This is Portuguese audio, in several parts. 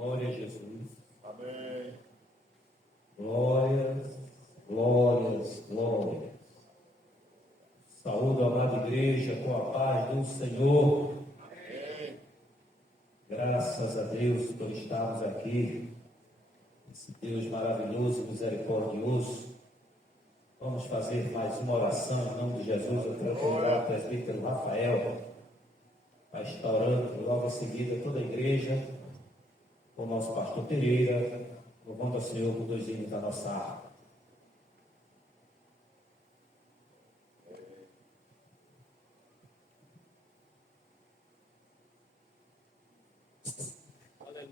Glória a Jesus. Amém. Glórias, glórias, glórias. Saúde, amada igreja, com a paz do Senhor. Amém. Graças a Deus por estarmos aqui. Esse Deus maravilhoso, misericordioso. Vamos fazer mais uma oração em nome de Jesus. Eu quero convidar o presbítero Rafael a estar orando. Logo em seguida, toda a igreja, com o nosso pastor Pereira, louvando ao Senhor por 2 hinos da nossa harpa.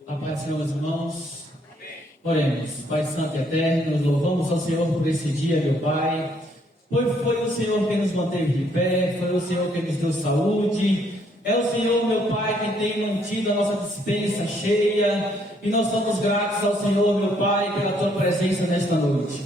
A paz do Senhor, meus irmãos. Oremos. Pai Santo e Eterno, nos louvamos ao Senhor por esse dia, meu Pai. Pois foi o Senhor que nos manteve de pé, foi o Senhor que nos deu saúde. É o Senhor, meu Pai, que tem mantido a nossa despensa cheia. E nós somos gratos ao Senhor, meu Pai, pela Tua presença nesta noite.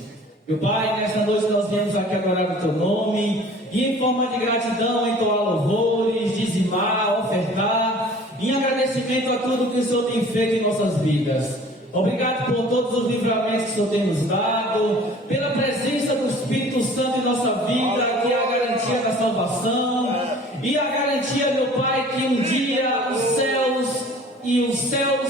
Meu Pai, nesta noite nós viemos aqui adorar o Teu nome. E em forma de gratidão, entoar louvores, dizimar, ofertar. Em agradecimento a tudo que o Senhor tem feito em nossas vidas. Obrigado por todos os livramentos que o Senhor tem nos dado, pela presença do Espírito Santo em nossa vida, que é a garantia da salvação, e a garantia, meu Pai, que um dia os céus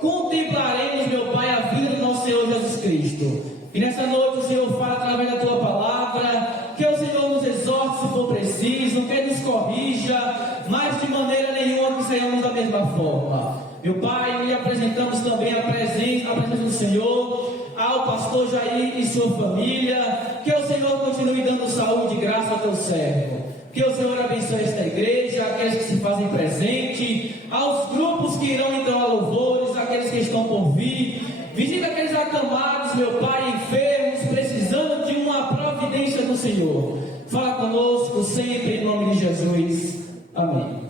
contemplaremos, meu Pai, a vida do nosso Senhor Jesus Cristo. E nessa noite o Senhor fala através da Tua palavra, que o Senhor nos exorte se for preciso, que nos corrija, mas de maneira nenhuma que saiamos da mesma forma. Meu Pai, lhe apresentamos também a presença do Senhor, ao pastor Jair e sua família. Que o Senhor continue dando saúde e graça ao teu servo. Que o Senhor abençoe esta igreja, aqueles que se fazem presente, aos grupos que irão então a louvores, aqueles que estão por vir. Visita aqueles acamados, meu Pai, enfermos, precisando de uma providência do Senhor. Fala conosco sempre em nome de Jesus. Amém.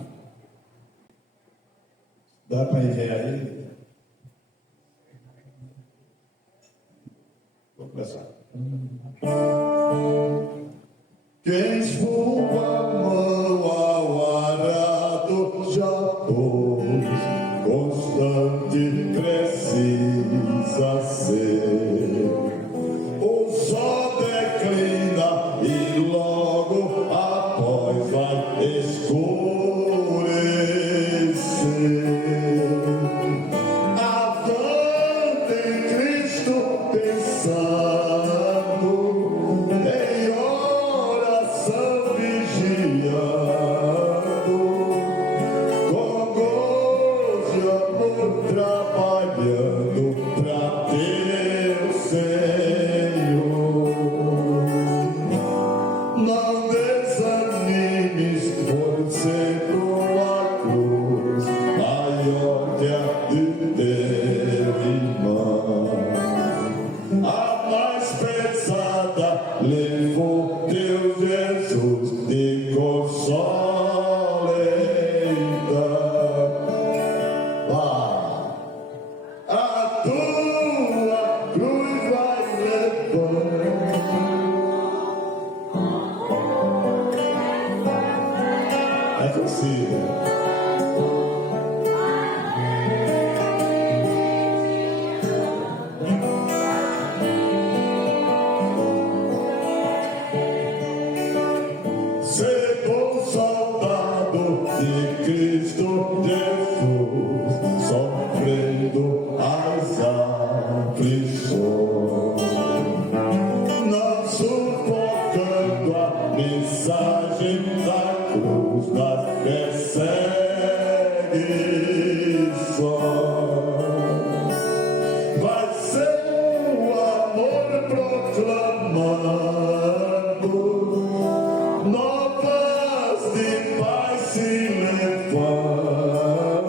Dá para ir aí? Vou começar. Quem esfuga a mão ao arado já pôs, constante precisa ser. O sol declina e logo após vai escurecer. Avante em Cristo pensando, em oração vigiando, com gozo e amor trabalhando pra teu Senhor. Não desanimes, pois sempre a cruz maior que a de teu irmão. A mais pesada levou teu Jesus, te consola então. A tua cruz vai levar. É possível. Ser bom soldado de Cristo Jesus, sofrendo as aflições, não sufocando a mensagem da cruz das perseguições. Vai ser o amor proclamando novas de paz se levando.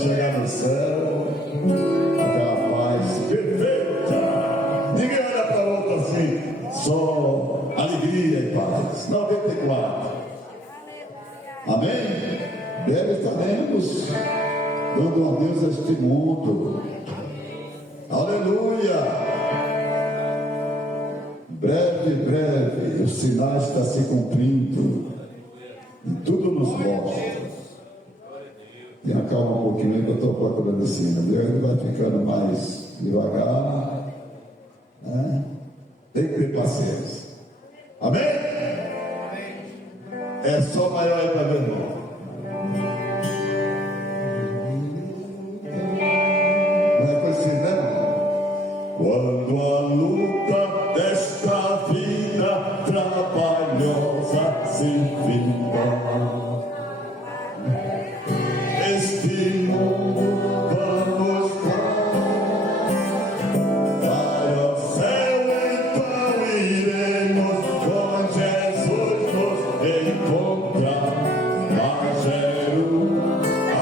chegar no céu, aquela paz perfeita. Ninguém olha para o outro assim, só alegria e paz. 94. Amém? Breve estaremos dando um adeus a este mundo. Aleluia! Breve, o sinal está se cumprindo. E tudo nos mostra. Tenha calma um pouquinho aí que eu estou procurando assim. Ele vai ficando mais devagar. Né? Tem que ter paciência. Amém? É só maior aí para ver, não. Não é coisa assim, né? Quando a luta desta vida trabalhosa se finda, este mundo vamos vai ao céu, então iremos com Jesus nos encontrar. Magero, a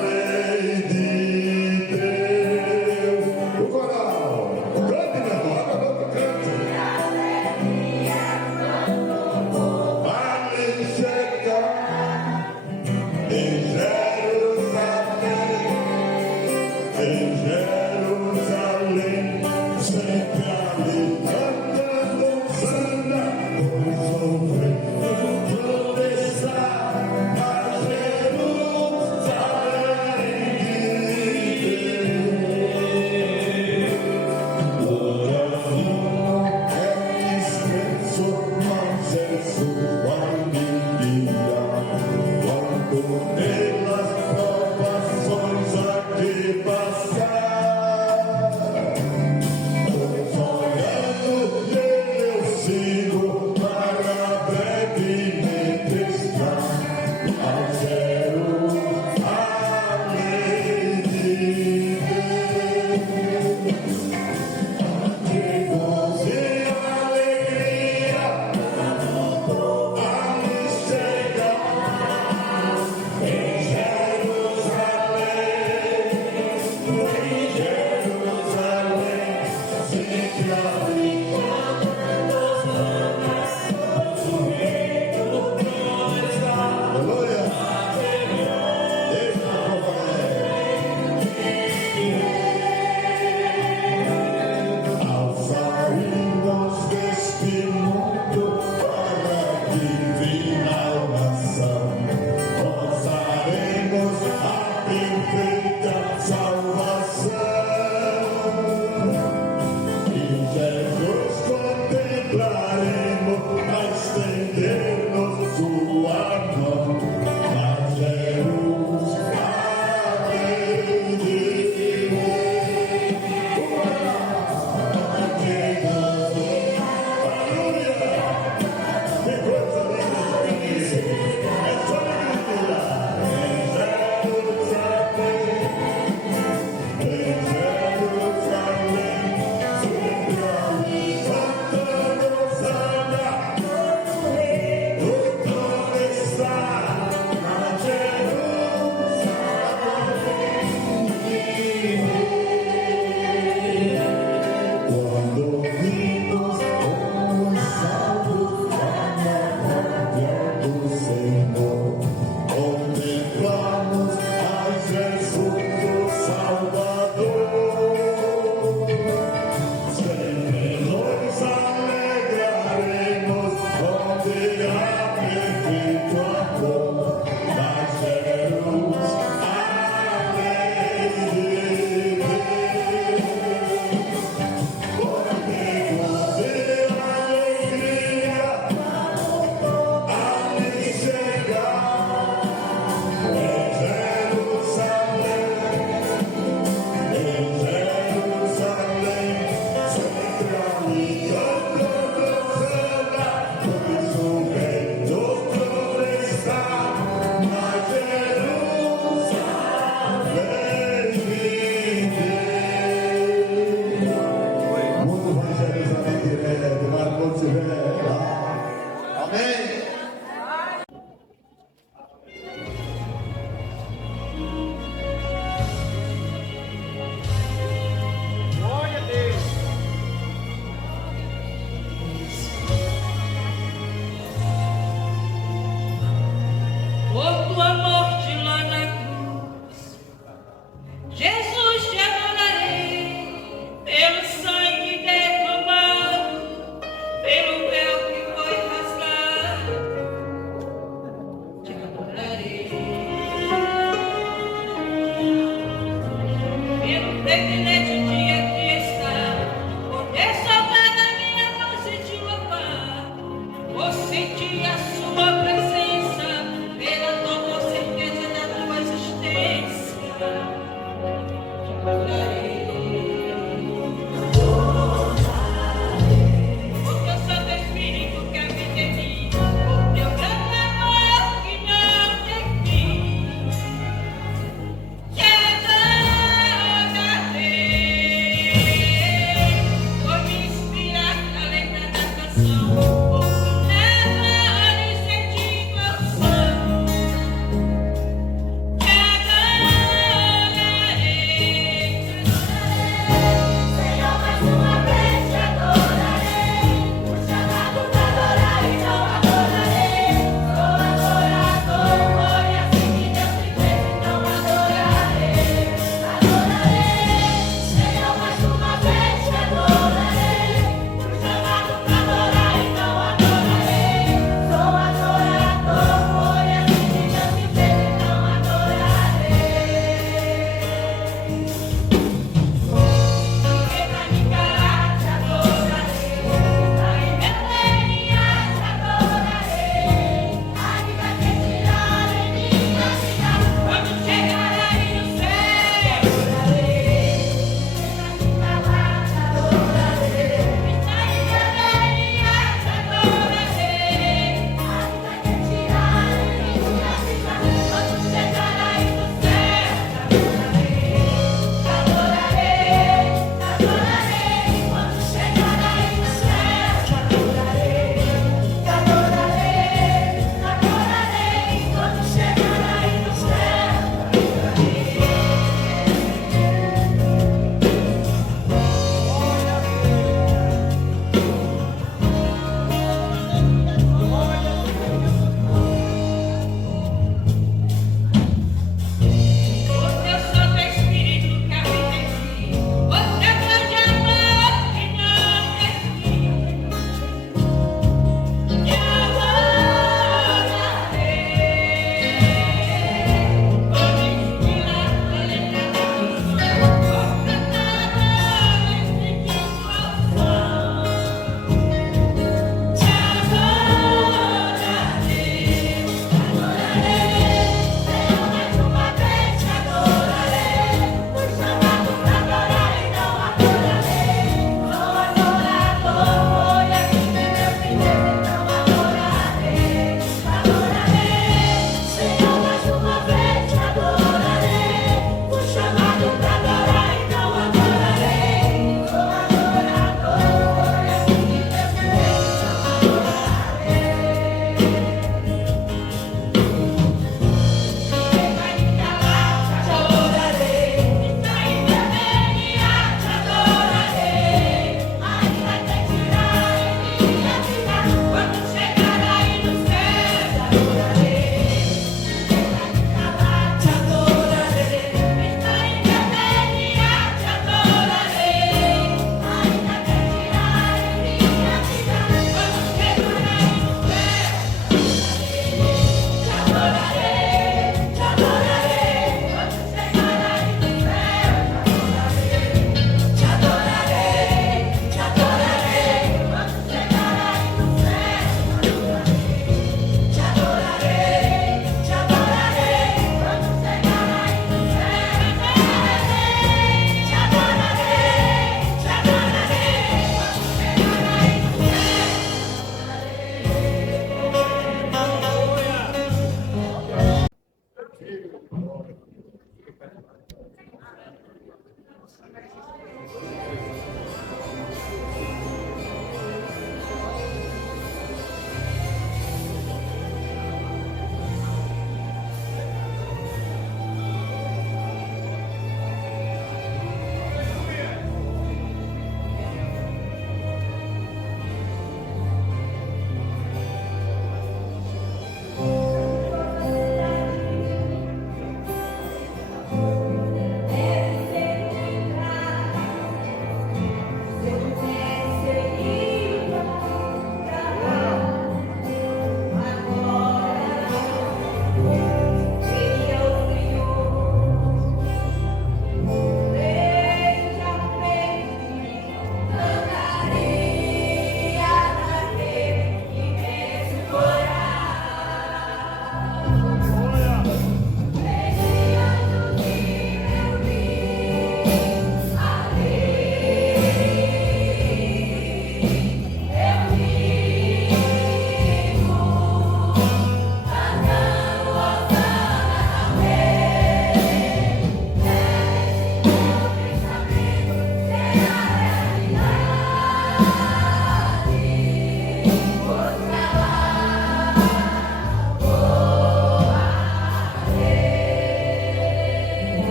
lei de Deus. O coral, cante, meu irmão, agora cante. Vai chegar em Jerusalém.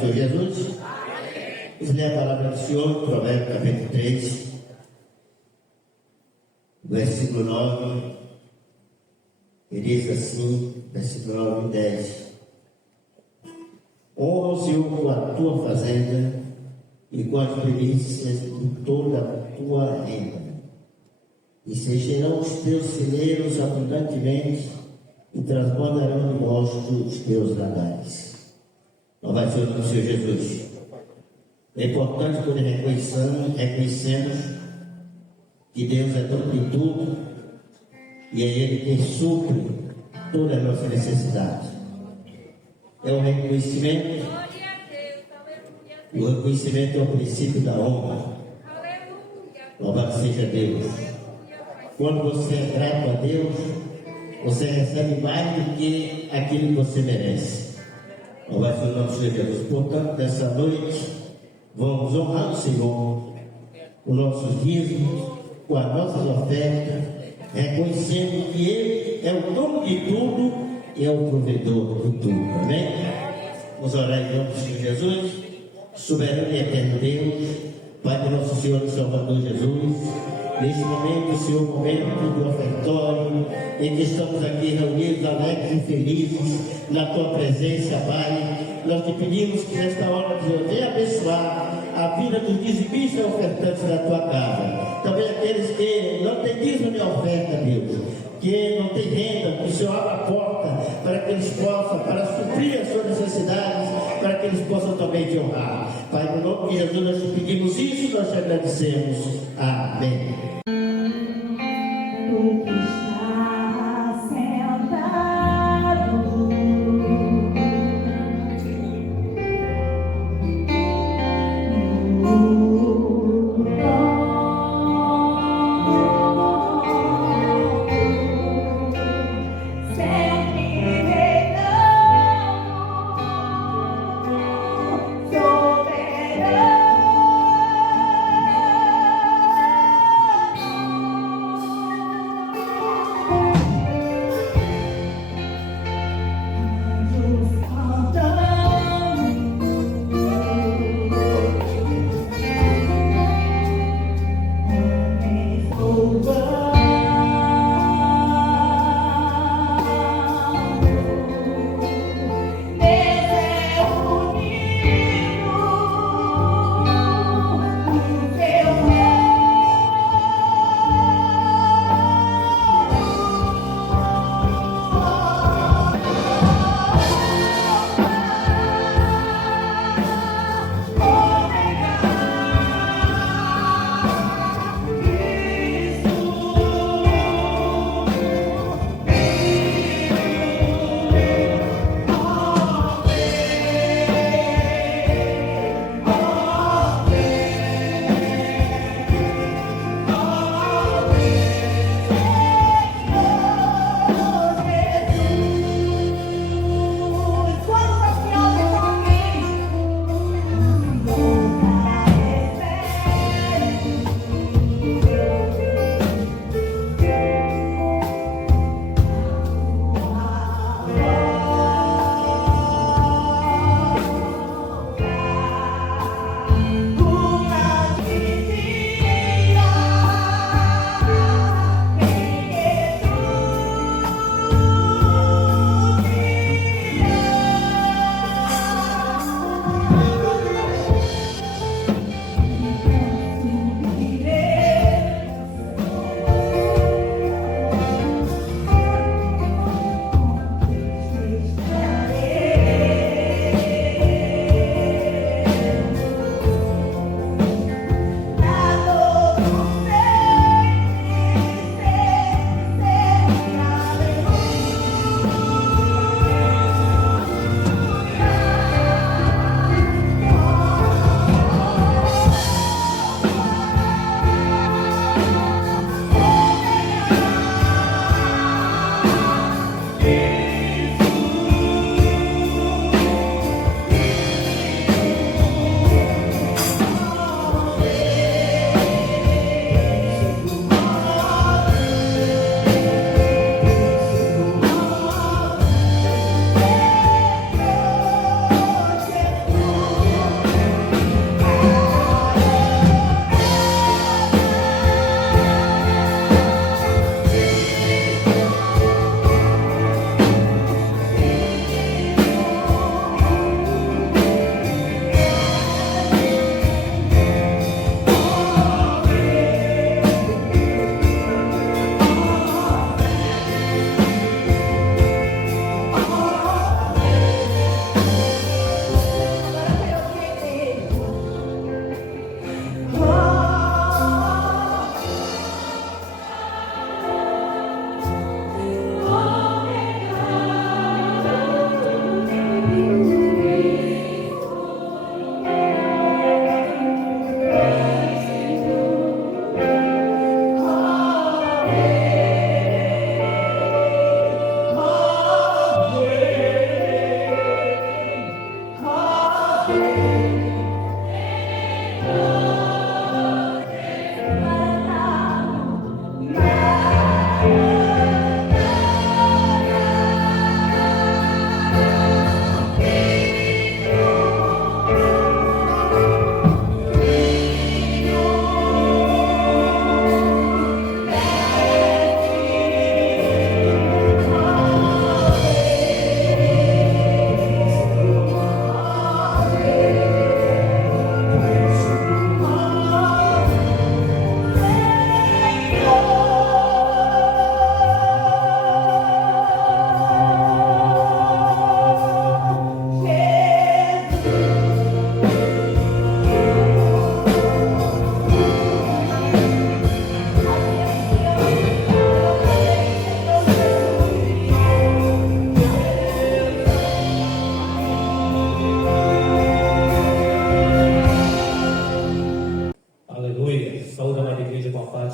do Senhor Jesus? Vamos ler a palavra do Senhor, Provérbios capítulo 3, versículo 9, e diz assim, versículo 9 e 10: honra o Senhor com a tua fazenda e com as primícias de toda a tua renda, e se encherão os teus celeiros abundantemente e transbordarão de mosto os teus lagares. Louvado seja o nome do Senhor Jesus. É importante quando reconhecemos que Deus é dono de tudo e é Ele quem supre toda a nossa necessidade. É um reconhecimento. O reconhecimento é o princípio da honra. Louvado seja Deus. Quando você é grato a Deus, você recebe mais do que aquilo que você merece. Louvado seja o nome do Senhor Jesus. Portanto, nessa noite, vamos honrar o Senhor com nossos dízimos, com as nossas ofertas, reconhecendo que Ele é o dono de tudo e é o provedor de tudo. Amém? Vamos orar em nome do Senhor Jesus. Soberano e eterno Deus, Pai do nosso Senhor e Salvador Jesus, neste momento, Senhor, momento do ofertório, em que estamos aqui reunidos, alegres e felizes, na Tua presença, Pai, nós te pedimos que nesta hora, Senhor, venha abençoar a vida dos dizimistas e ofertantes da Tua casa, também aqueles que não têm dízimo nem oferta, Deus, que não tem renda, que o Senhor abra a porta para que eles possam, para suprir as suas necessidades, para que eles possam também te honrar. Pai, no nome de Jesus nós te pedimos isso e nós te agradecemos. Amém.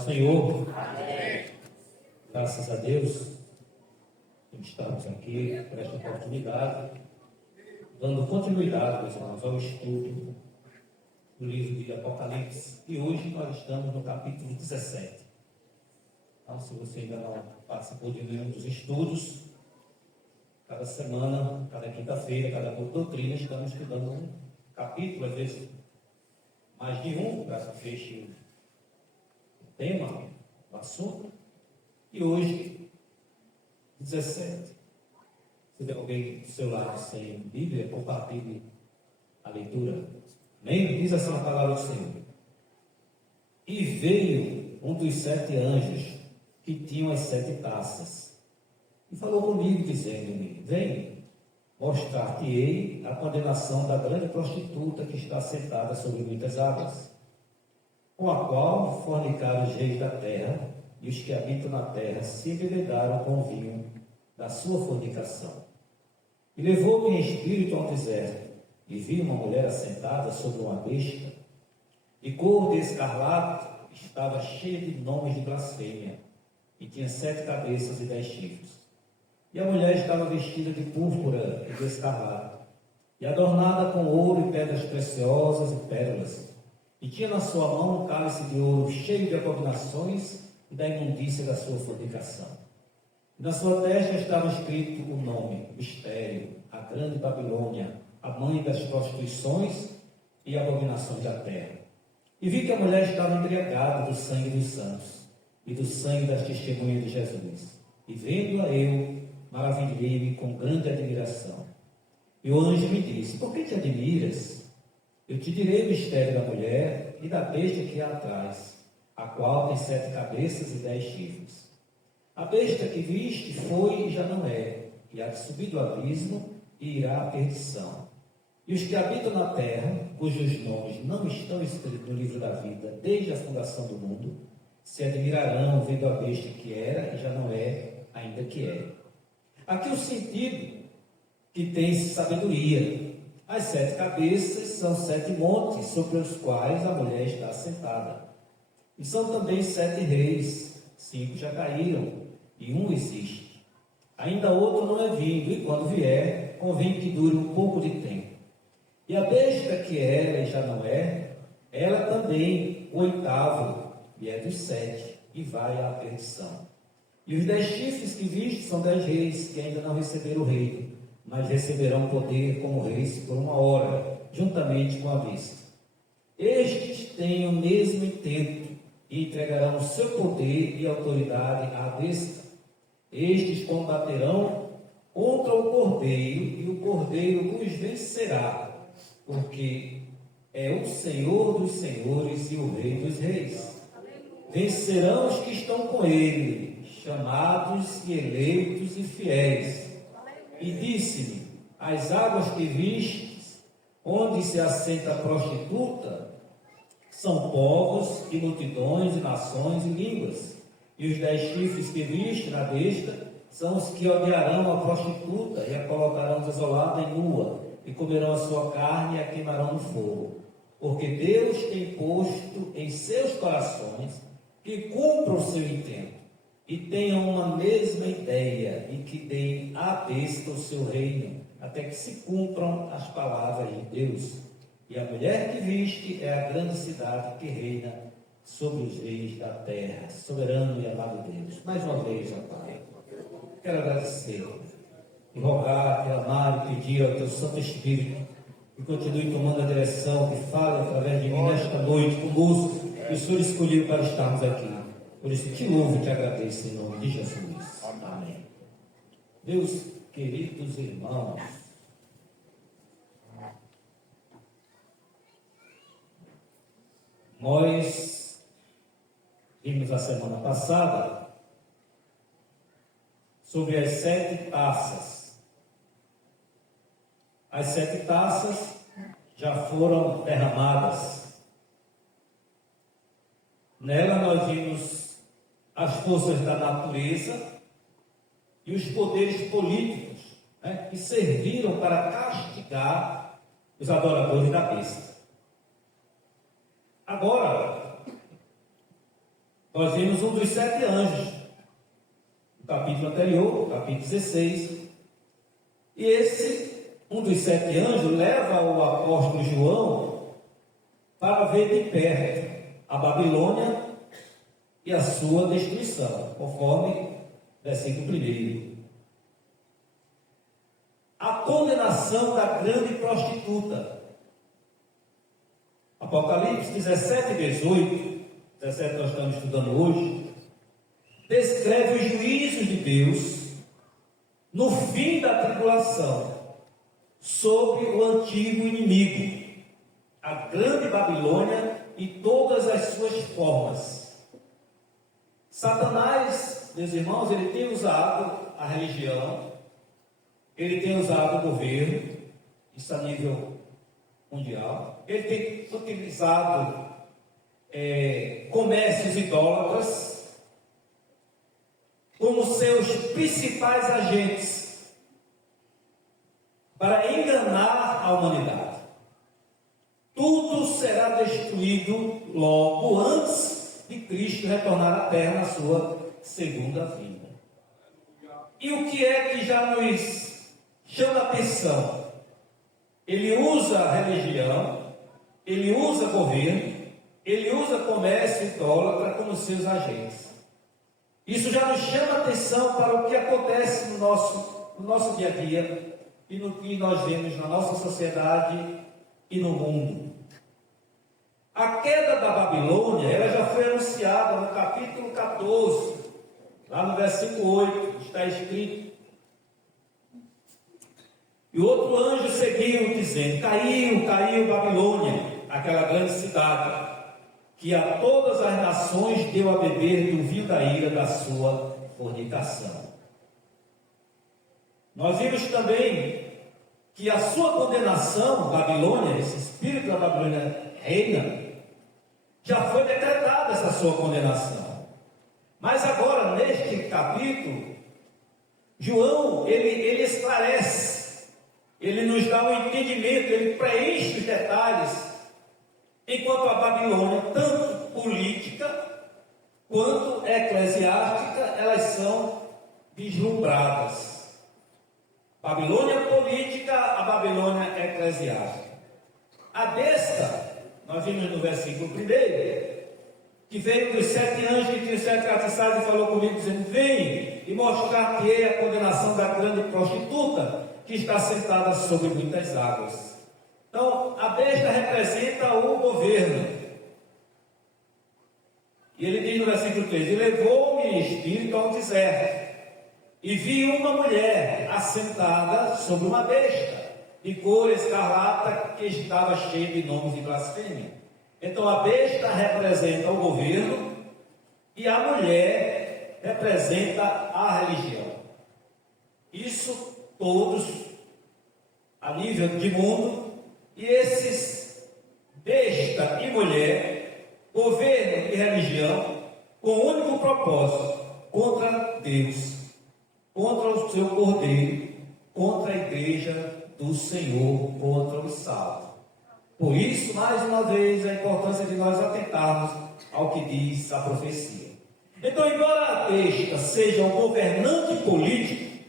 Senhor. Amém. Graças a Deus, estamos aqui por esta oportunidade, dando continuidade, meus irmãos, ao estudo do livro de Apocalipse. E hoje nós estamos no capítulo 17. Então, se você ainda não participou de nenhum dos estudos, cada semana, cada quinta-feira, cada doutrina, estamos estudando um capítulo, às vezes mais de um, para que feche o tema, o assunto. E hoje, 17. Se tem alguém do seu lado sem Bíblia, compartilhe a leitura. Amém? Diz assim a palavra do Senhor. E veio um dos 7 anjos que tinham as 7 taças, e falou comigo, dizendo-me: vem, mostrar-te-ei a condenação da grande prostituta que está sentada sobre muitas águas, com a qual fornicaram os reis da terra, e os que habitam na terra se embebedaram com o vinho da sua fornicação. E levou-me em espírito ao deserto, e vi uma mulher assentada sobre uma besta, de cor de escarlate, estava cheia de nomes de blasfêmia, e tinha 7 cabeças e 10 chifres. E a mulher estava vestida de púrpura e de escarlate, e adornada com ouro e pedras preciosas e pérolas, e tinha na sua mão um cálice de ouro cheio de abominações e da imundícia da sua fornicação. E na sua testa estava escrito o nome, mistério, a grande Babilônia, a mãe das prostituições e abominações da terra. E vi que a mulher estava embriagada do sangue dos santos e do sangue das testemunhas de Jesus. E vendo-a eu, maravilhei-me com grande admiração. E o anjo me disse: por que te admiras? Eu te direi o mistério da mulher e da besta que há atrás, a qual tem 7 cabeças e 10 chifres. A besta que viste foi e já não é, e há de subir do abismo e irá à perdição. E os que habitam na terra, cujos nomes não estão escritos no livro da vida desde a fundação do mundo, se admirarão vendo a besta que era e já não é, ainda que é. Aqui o sentido que tem sabedoria. As 7 cabeças são 7 montes sobre os quais a mulher está assentada. E são também 7 reis, 5 já caíram, e um existe. Ainda outro não é vindo, e quando vier, convém que dure um pouco de tempo. E a besta que era e já não é, ela também, o 8º, e é dos 7, e vai à perdição. E os 10 chifres que viste são 10 reis, que ainda não receberam o reino, mas receberão poder como reis por uma hora, juntamente com a besta. Estes têm o mesmo intento, e entregarão o seu poder e autoridade à besta. Estes combaterão contra o Cordeiro, e o Cordeiro os vencerá, porque é o Senhor dos senhores e o Rei dos reis. Vencerão os que estão com ele, chamados e eleitos e fiéis. E disse-me: as águas que vistes, onde se assenta a prostituta, são povos e multidões e nações e línguas. E os 10 chifres que viste na besta são os que odiarão a prostituta e a colocarão desolada e nua, e comerão a sua carne e a queimarão no fogo. Porque Deus tem posto em seus corações que cumpram o seu intento, e tenham uma mesma ideia, e que deem à besta o seu reino, até que se cumpram as palavras de Deus. E a mulher que viste é a grande cidade que reina sobre os reis da terra. Soberano e amado Deus. Mais uma vez, ó Pai, quero agradecer, e rogar, clamar e pedir ao Teu Santo Espírito que continue tomando a direção, que fale através de mim nesta noite conosco, que o Senhor escolheu para estarmos aqui. Por isso te louvo e te agradeço em nome de Jesus. Amém. Meus queridos irmãos, nós vimos a semana passada sobre as 7 taças. As 7 taças já foram derramadas. Nela nós vimos as forças da natureza e os poderes políticos, que serviram para castigar os adoradores da besta. Agora, nós vimos um dos 7 anjos, no capítulo anterior, capítulo 16, e um dos 7 anjos leva o apóstolo João para ver de perto a Babilônia e a sua destruição, conforme versículo 1. A condenação da grande prostituta. Apocalipse 17 e 18, 17 nós estamos estudando hoje, descreve os juízos de Deus no fim da tribulação sobre o antigo inimigo, a grande Babilônia e todas as suas formas. Satanás, meus irmãos, ele tem usado a religião, ele tem usado o governo, isso a nível mundial, ele tem utilizado comércios idólatras como seus principais agentes para enganar a humanidade. Tudo será destruído logo antes de Cristo retornar à terra na sua segunda vinda. E o que é que já nos chama a atenção? Ele usa a religião, ele usa governo, ele usa comércio idólatra como seus agentes. Isso já nos chama a atenção para o que acontece no nosso dia a dia e no que nós vemos na nossa sociedade e no mundo. A queda da Babilônia, ela já foi anunciada no capítulo 14, lá no versículo 8, está escrito: e outro anjo seguiu, dizendo: caiu Babilônia, aquela grande cidade, que a todas as nações deu a beber do vinho da ira da sua fornicação. Nós vimos também que a sua condenação, Babilônia, esse espírito da Babilônia reina, já foi decretada essa sua condenação. Mas agora, neste capítulo, João, ele esclarece, ele nos dá um entendimento, ele preenche os detalhes, enquanto a Babilônia, tanto política quanto eclesiástica, elas são vislumbradas. Babilônia política, a Babilônia eclesiástica. A besta, nós vimos no versículo 1, que veio dos 7 anjos que tinham 7 castiçados e falou comigo, dizendo: vem e mostrar-te a condenação da grande prostituta, que está sentada sobre muitas águas. Então, a besta representa o governo. E ele diz no versículo 3: e levou-me espírito ao deserto, e vi uma mulher assentada sobre uma besta, de cor escarlata, que estava cheia de nomes de blasfêmia. Então, a besta representa o governo, e a mulher representa a religião. Isso todos, a nível de mundo. E esses besta e mulher, governo e religião, com o único propósito: contra Deus, contra o seu Cordeiro, contra a igreja do Senhor, contra os salvos. Por isso, mais uma vez, a importância de nós atentarmos ao que diz a profecia. Então, embora a besta seja o governante político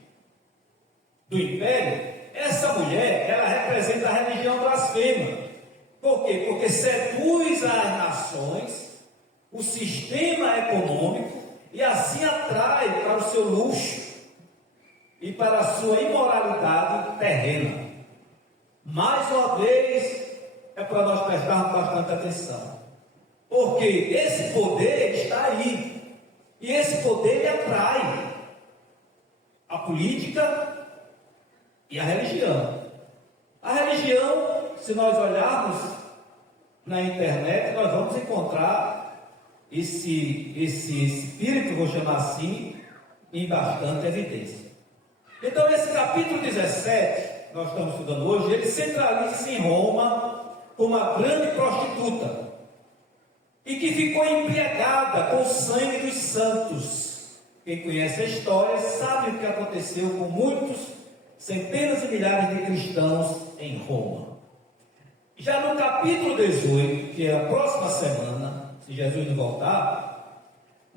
do império, essa mulher, ela representa a religião blasfema. Por quê? Porque seduz as nações, o sistema econômico, e assim atrai para o seu luxo e para a sua imoralidade terrena. Mais uma vez, é para nós prestarmos bastante atenção. Porque esse poder está aí. E esse poder ele atrai a política e a religião. A religião, se nós olharmos na internet, nós vamos encontrar esse espírito, vou chamar assim, em bastante evidência. Então, esse capítulo 17, nós estamos estudando hoje, ele centraliza-se em Roma como uma grande prostituta, e que ficou embriagada com o sangue dos santos. Quem conhece a história sabe o que aconteceu com muitos, centenas e milhares de cristãos em Roma. Já no capítulo 18, que é a próxima semana, se Jesus não voltar,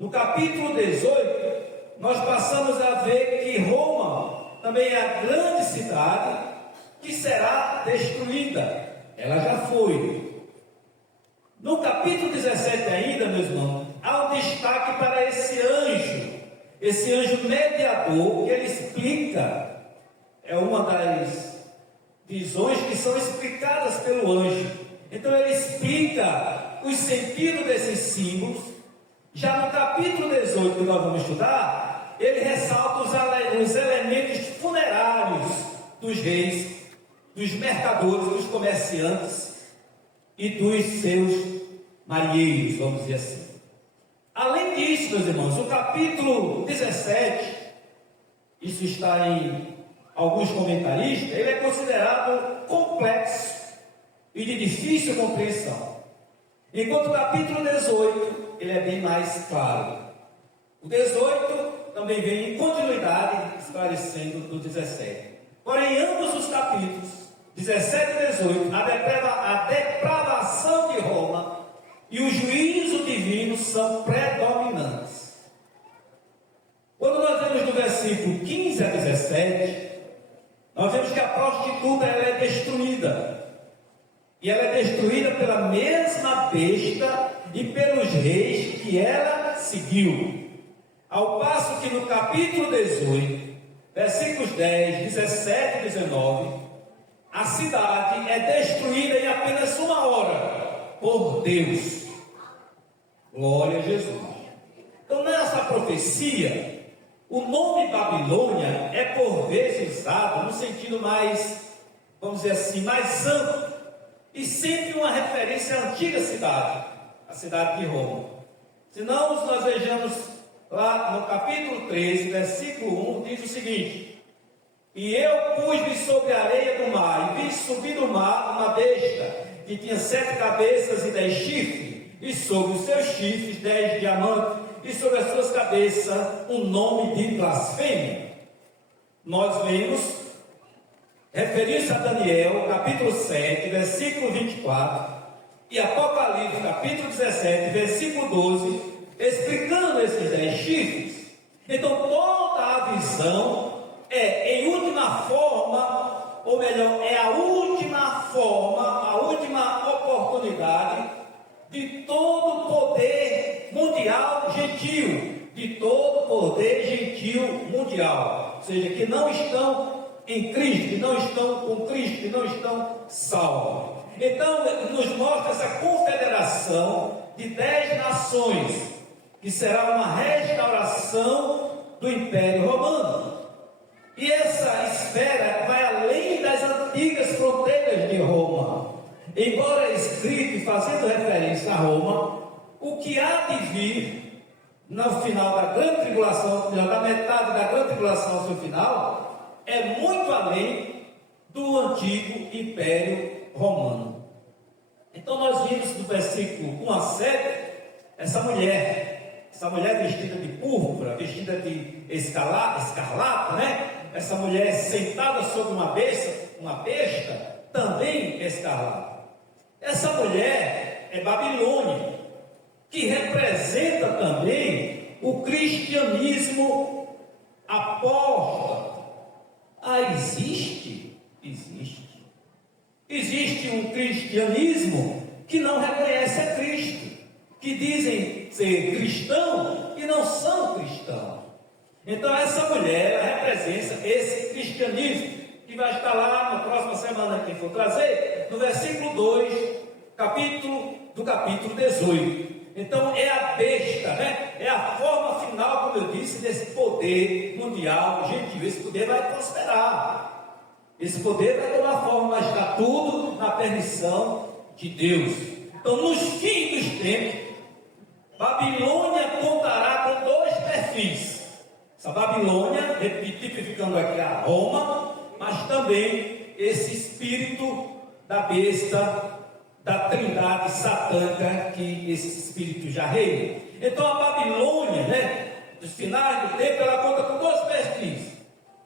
No capítulo 18, nós passamos a ver que Roma também é a grande cidade que será destruída. Ela já foi. No capítulo 17 ainda, meus irmãos, há um destaque para esse anjo mediador, que ele explica, é uma das visões que são explicadas pelo anjo. Então ele explica os sentidos desses símbolos. Já no capítulo 18 que nós vamos estudar, ele ressalta os elementos funerários dos reis, dos mercadores, dos comerciantes e dos seus marinheiros, vamos dizer assim. Além disso, meus irmãos, o capítulo 17, isso está em alguns comentaristas, ele é considerado complexo e de difícil compreensão. Enquanto o capítulo 18, ele é bem mais claro. O 18 também vem em continuidade, esclarecendo do 17. Porém, em ambos os capítulos, 17 e 18, a depravação de Roma e o juízo divino são predominantes. Quando nós vemos do versículo 15 a 17, nós vemos que a prostituta ela é destruída. E ela é destruída pela mesma besta e pelos reis que ela seguiu. Ao passo que no capítulo 18, versículos 10, 17 e 19, a cidade é destruída em apenas uma hora por Deus. Glória a Jesus. Então, nessa profecia, o nome Babilônia é por vezes usado no sentido mais, vamos dizer assim, mais amplo, e sempre uma referência à antiga cidade, a cidade de Roma. Se não, nós vejamos lá no capítulo 13, versículo 1, diz o seguinte: e eu pus-me sobre a areia do mar, e vi subir do mar uma besta, que tinha 7 cabeças e 10 chifres, e sobre os seus chifres 10 diamantes, e sobre as suas cabeças um nome de blasfêmia. Nós vemos, referindo-se a Daniel, capítulo 7, versículo 24, e Apocalipse, capítulo 17, versículo 12, explicando esses 10 chifres. Então, toda a visão é, em última forma, ou melhor, é a última forma, a última oportunidade de todo poder mundial gentil, de todo poder gentil mundial, ou seja, que não estão em Cristo, que não estão com Cristo, que não estão salvos. Então, nos mostra essa confederação de 10 nações, que será uma restauração do Império Romano. E essa esfera vai além das antigas fronteiras de Roma. Embora escrito e fazendo referência a Roma, o que há de vir no final da grande tribulação, da metade da grande tribulação ao seu final, é muito além do antigo Império Romano. Então nós vimos do versículo 1 a 7, essa mulher vestida de púrpura, vestida de escarlata, né? Essa mulher sentada sobre uma besta, também escarlata. Essa mulher é Babilônia, que representa também o cristianismo apóstata. Existe? Existe. Existe um cristianismo que não reconhece a Cristo, que dizem ser cristão e não são cristãos. Então essa mulher, ela representa esse cristianismo, que vai estar lá na próxima semana, quem for trazer, no versículo 2, do capítulo 18. Então é a besta, né? É a forma final, como eu disse, desse poder mundial gentil. Esse poder vai prosperar, esse poder vai tomar forma, mas está tudo na permissão de Deus. Então, nos fins dos tempos, Babilônia contará com 2 perfis. Essa Babilônia, tipificando aqui a Roma, mas também esse espírito da besta, da trindade satânica, que esse espírito já reina. Então a Babilônia, né, dos finais do tempo, ela conta com 2 perfis.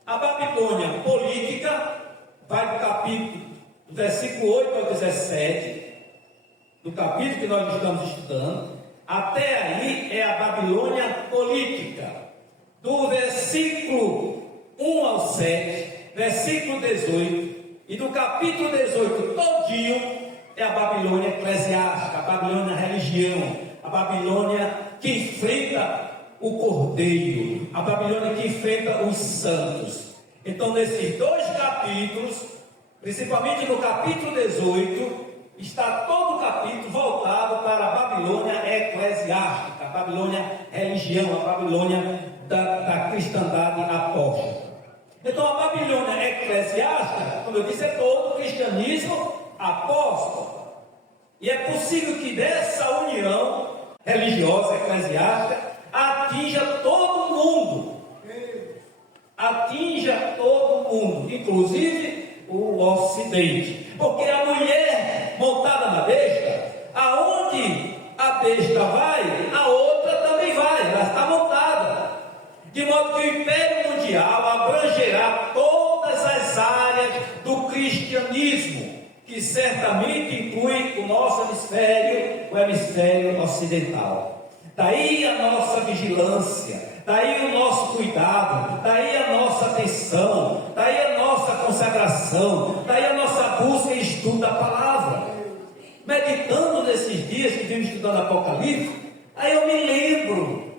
A Babilônia política vai do capítulo, do versículo 8 ao 17, do capítulo que nós estamos estudando, Até aí é a Babilônia política. Do versículo 1 ao 7, versículo 18, e do capítulo 18 todinho é a Babilônia eclesiástica, a Babilônia religião, a Babilônia que enfrenta o Cordeiro, a Babilônia que enfrenta os santos. Então, nesses dois capítulos, principalmente no capítulo 18, está todo o capítulo voltado para a Babilônia eclesiástica, a Babilônia religião, a Babilônia da cristandade apóstata. Então, a Babilônia eclesiástica, como eu disse, é todo o cristianismo apóstolo. E é possível que dessa união religiosa eclesiástica atinja todo mundo. Atinja todo mundo, inclusive o Ocidente. Porque a mulher montada na besta, aonde a besta vai, a outra também vai, ela está montada. De modo que o Império Mundial abrangerá todas as áreas do cristianismo, que certamente inclui o nosso hemisfério, o hemisfério ocidental. Daí a nossa vigilância, daí o nosso cuidado, daí a nossa atenção, daí a nossa consagração, daí a nossa busca e estudo da palavra. Meditando nesses dias que vimos estudando Apocalipse, aí eu me lembro,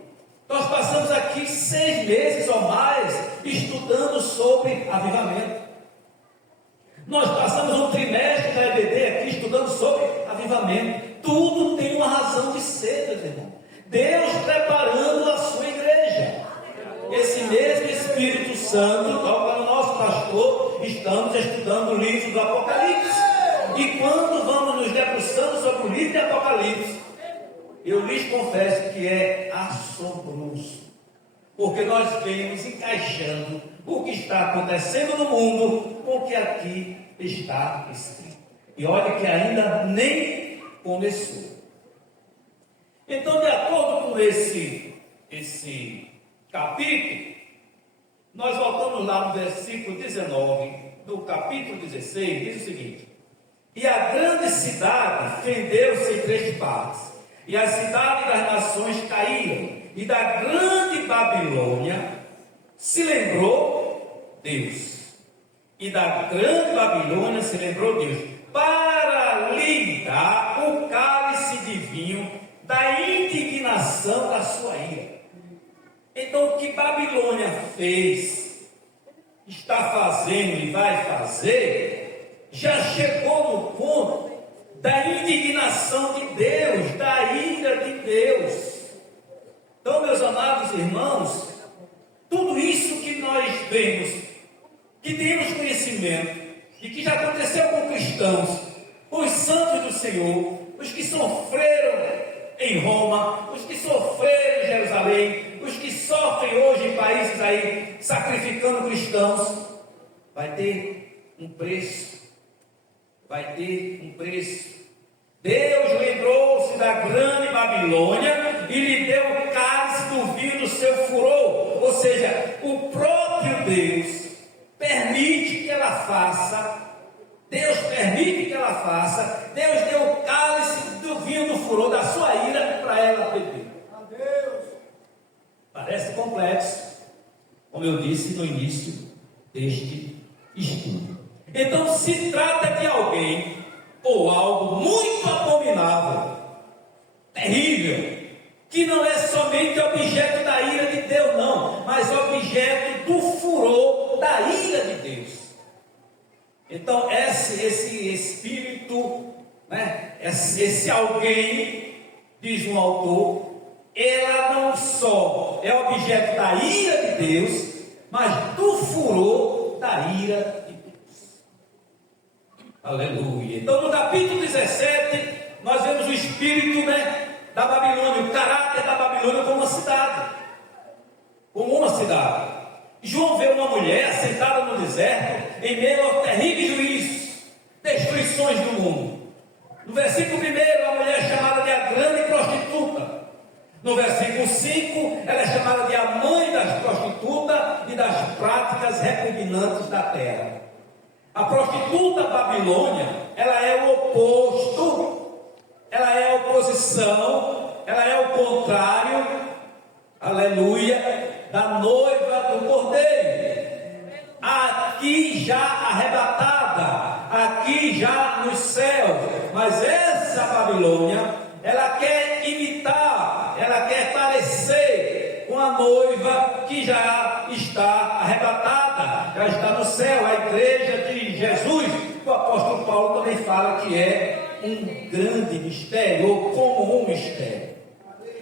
nós passamos aqui 6 meses ou mais estudando sobre avivamento. Nós passamos um trimestre da EBD aqui estudando sobre avivamento. Tudo tem uma razão de ser, meus irmãos. Deus preparando a sua igreja. Esse mesmo Espírito Santo, tal como o nosso pastor, estamos estudando o livro do Apocalipse. E quando vamos nos debruçando sobre o livro de Apocalipse, eu lhes confesso que é assombroso. Porque nós vemos encaixando o que está acontecendo no mundo com o que aqui está escrito. E olha que ainda nem começou. Então, de acordo com esse capítulo, nós voltamos lá no versículo 19 do capítulo 16, diz o seguinte: e a grande cidade fendeu-se em 3 partes, e a cidade das nações caíram, e da grande Babilônia se lembrou Deus. E da grande Babilônia se lembrou Deus, para lhe dar o cálice de vinho da indignação da sua ira. Então, o que Babilônia fez, está fazendo e vai fazer, já chegou no ponto da indignação de Deus, da ira de Deus. Então, meus amados irmãos, tudo isso que nós vemos, que temos conhecimento, e que já aconteceu com cristãos, com os santos do Senhor, os que sofreram em Roma, os que sofreram em Jerusalém, os que sofrem hoje em países aí, sacrificando cristãos, vai ter um preço. Vai ter um preço. Deus lembrou-se da grande Babilônia e lhe deu o cálice do vinho do seu furor. Ou seja, o próprio Deus permite que ela faça. Deus permite que ela faça. Deus deu o cálice do vinho do furor da sua ira para ela beber. Parece complexo, como eu disse no início deste estudo. Então se trata de alguém ou algo muito abominável, terrível, que não é somente objeto da ira de Deus, não, mas objeto do furor da ira de Deus. Então esse espírito, esse alguém, diz um autor, ela não só é objeto da ira de Deus, mas do furor da ira de Deus. Aleluia. Então no capítulo 17, nós vemos o espírito da Babilônia, o caráter da Babilônia como uma cidade. Como uma cidade. João vê uma mulher sentada no deserto, em meio ao terrível juízo, destruições do mundo. No versículo 1, a mulher é chamada de a grande prostituta. No versículo 5, ela é chamada de a mãe das prostitutas e das práticas repugnantes da terra. A prostituta Babilônia, ela é o oposto, ela é a oposição, ela é o aleluia, da noiva do Cordeiro, aqui já arrebatada, aqui já nos céus. Mas essa Babilônia, ela quer imitar, ela quer parecer com a noiva que já está arrebatada, já está no céu, a igreja de Jesus. O apóstolo Paulo também fala que é um grande mistério, ou como um mistério.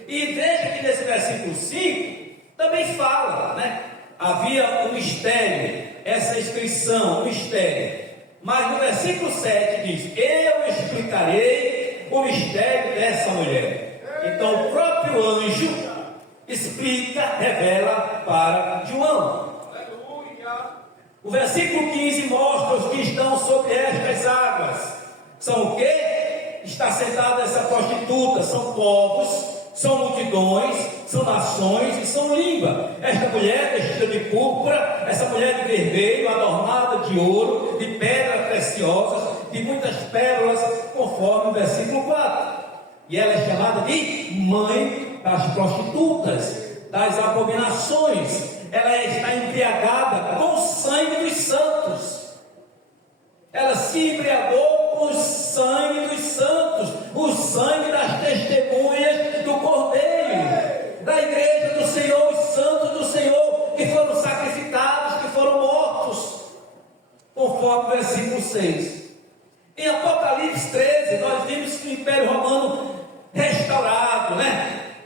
E veja que nesse versículo 5 também fala, né? Havia um mistério, essa inscrição, um mistério. Mas no versículo 7 diz: eu explicarei o mistério dessa mulher. Então o próprio anjo explica, revela para João. O versículo 15 mostra os que estão sobre estas águas. São o quê? Está sentada essa prostituta, são povos, são multidões, são nações e são língua. Esta mulher vestida de púrpura, essa mulher de vermelho, adornada de ouro, de pedras preciosas, de muitas pérolas, conforme o versículo 4. E ela é chamada de mãe das prostitutas, das abominações. Ela está embriagada com o sangue dos santos. Ela se embriagou com o sangue dos santos, o sangue das testemunhas do Cordeiro, da igreja do Senhor, os santos do Senhor, que foram sacrificados, que foram mortos, conforme o versículo 6. Em Apocalipse 13, nós vimos que o Império Romano restaurado,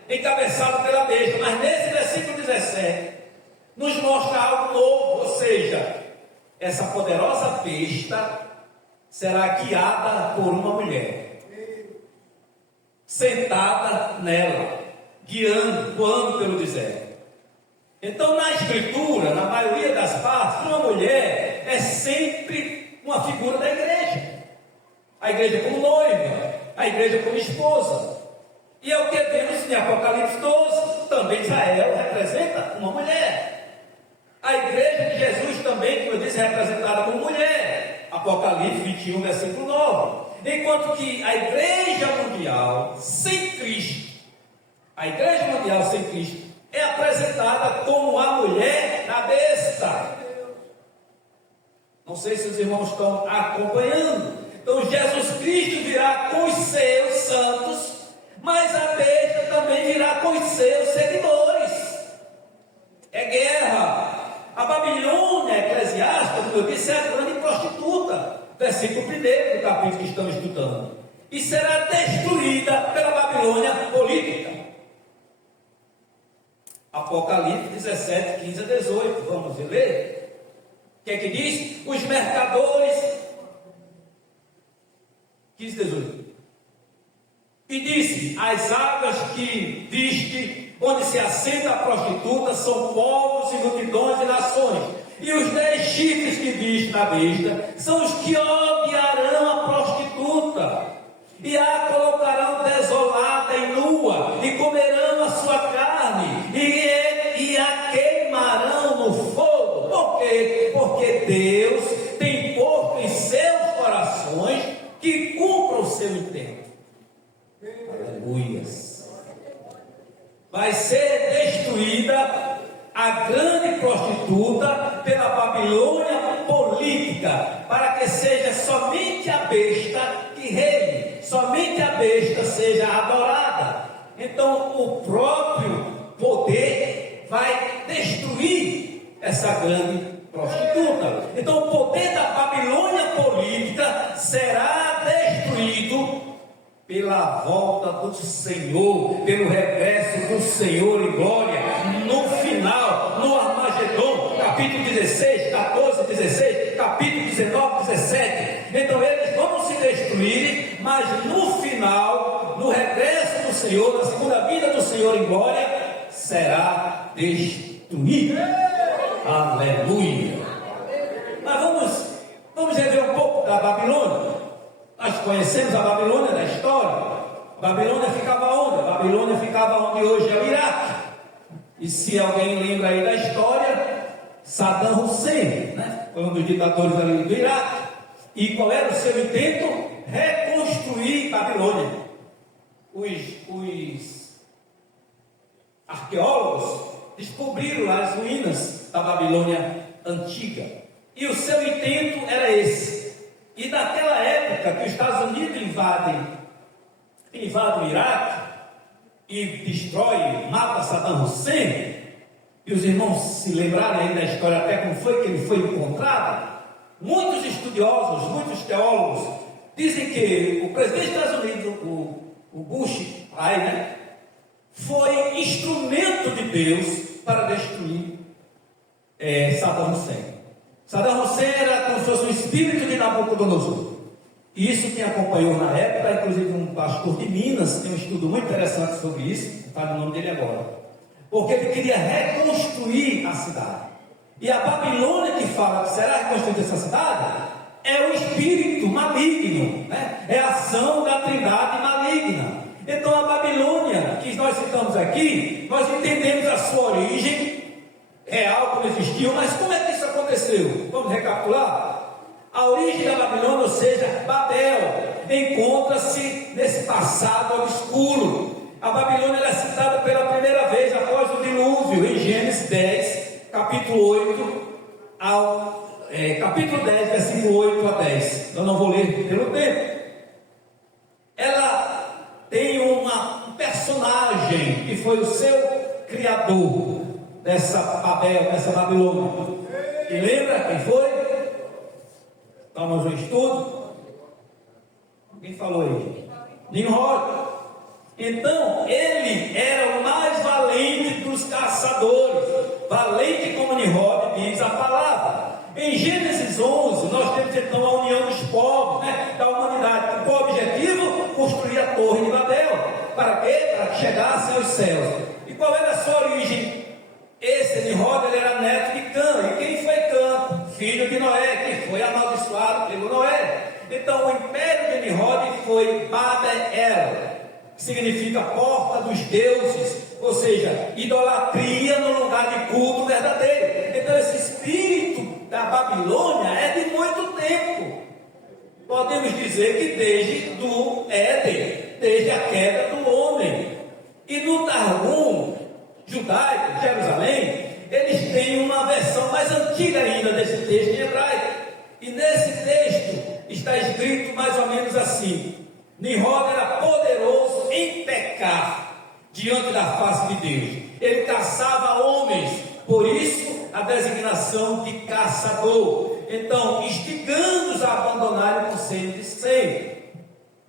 encabeçado pela besta, mas nesse versículo 17, nos mostra algo novo, ou seja, essa poderosa besta será guiada por uma mulher, sentada nela, guiando pelo deserto. Então, na Escritura, na maioria das partes, uma mulher é sempre uma figura da igreja. A igreja como noiva, a igreja como esposa. E é o que vemos em Apocalipse 12, também Israel representa uma mulher. A igreja de Jesus também, como eu disse, é representada como mulher. Apocalipse 21, versículo 9. Enquanto que a igreja mundial sem Cristo, é apresentada como a mulher da besta. Não sei se os irmãos estão acompanhando. Então Jesus Cristo virá com os seus santos, mas a besta também virá com os seus seguidores. É guerra. A Babilônia eclesiástica, como eu disse, é a grande prostituta. Versículo 1 do capítulo que estamos estudando. E será destruída pela Babilônia política. Apocalipse 17, 15 a 18. Vamos ler? O que é que diz? Os mercadores. 15, 18. E disse: as águas que viste, onde se assenta a prostituta, são povos e multidões de nações. E os 10 chifres que viste na besta são os que odiarão a prostituta, e a colocarão desolada e nua, e comerão a sua carne, e a queimarão no fogo. Por quê? Porque Deus tem posto em seus corações que cumpra o seu intento. Aleluias. Vai ser destruída a grande prostituta pela Babilônia política, para que seja somente a besta que reine, somente a besta seja adorada. Então o próprio poder vai destruir essa grande prostituta. Então o poder da Babilônia política será destruído pela volta do Senhor, pelo regresso do Senhor em glória, no final, no Armagedon, capítulo 16, 14, 16, capítulo 19, 17. Então eles vão se destruir, mas no final, no regresso do Senhor, na segunda vinda do Senhor em glória, será destruído. Aleluia. Mas vamos rever um pouco da Babilônia. Nós conhecemos a Babilônia da história. A Babilônia ficava onde? A Babilônia ficava onde hoje é o Iraque. E se alguém lembra aí da história, Saddam Hussein, foi um dos ditadores ali do Iraque. E qual era o seu intento? Reconstruir Babilônia. Os arqueólogos descobriram as ruínas da Babilônia antiga. E o seu intento era esse. E naquela época que os Estados Unidos invadem o Iraque e destrói, mata Saddam Hussein, e os irmãos se lembrarem aí da história até como foi que ele foi encontrado, muitos estudiosos, muitos teólogos dizem que o presidente dos Estados Unidos, o Bush, aí, né, foi instrumento de Deus para destruir Saddam Hussein. Saddam Hussein era como se fosse um espírito de Nabucodonosor. E isso quem acompanhou na época, inclusive um pastor de Minas, tem um estudo muito interessante sobre isso, não falo o nome dele agora. Porque ele queria reconstruir a cidade. E a Babilônia que fala que será reconstruída essa cidade, é o espírito maligno, né? É a ação da trindade maligna. Então a Babilônia, que nós citamos aqui, nós entendemos a sua origem real, como existiu, mas como é que isso aconteceu? Vamos recapitular? A origem da Babilônia, ou seja, Babel, encontra-se nesse passado obscuro. A Babilônia é citada pela primeira vez após o dilúvio, em Gênesis 10, capítulo 8, capítulo 10, versículo 8 a 10. Eu não vou ler pelo tempo. Ela tem um personagem que foi o seu criador dessa Babel, dessa Babilônia. E lembra quem foi? Estamos no estudo. Quem falou aí? Nimrod. Então, ele era o mais valente dos caçadores. Valente como Nimrod diz a palavra. Em Gênesis 11, nós temos então a união dos povos, né, da humanidade. Com o objetivo, construir a Torre de Babel. Para quê? Para que chegasse aos céus. E qual era a sua origem? Esse Nimrod, ele era neto de Cã. E quem foi Cã? Filho de Noé, que foi amaldiçoado pelo Noé. Então o império de Nimrod foi Babel, que significa porta dos deuses, ou seja, idolatria no lugar de culto verdadeiro. Então esse espírito da Babilônia é de muito tempo. Podemos dizer que desde do Éden, desde a queda do homem. E no Targum judaico, Jerusalém, eles têm uma versão mais antiga ainda desse texto em hebraico. E nesse texto está escrito mais ou menos assim: Nimrod era poderoso em pecar diante da face de Deus. Ele caçava homens, por isso a designação de caçador. Então, instigando-os a abandonarem o conselho de Sem,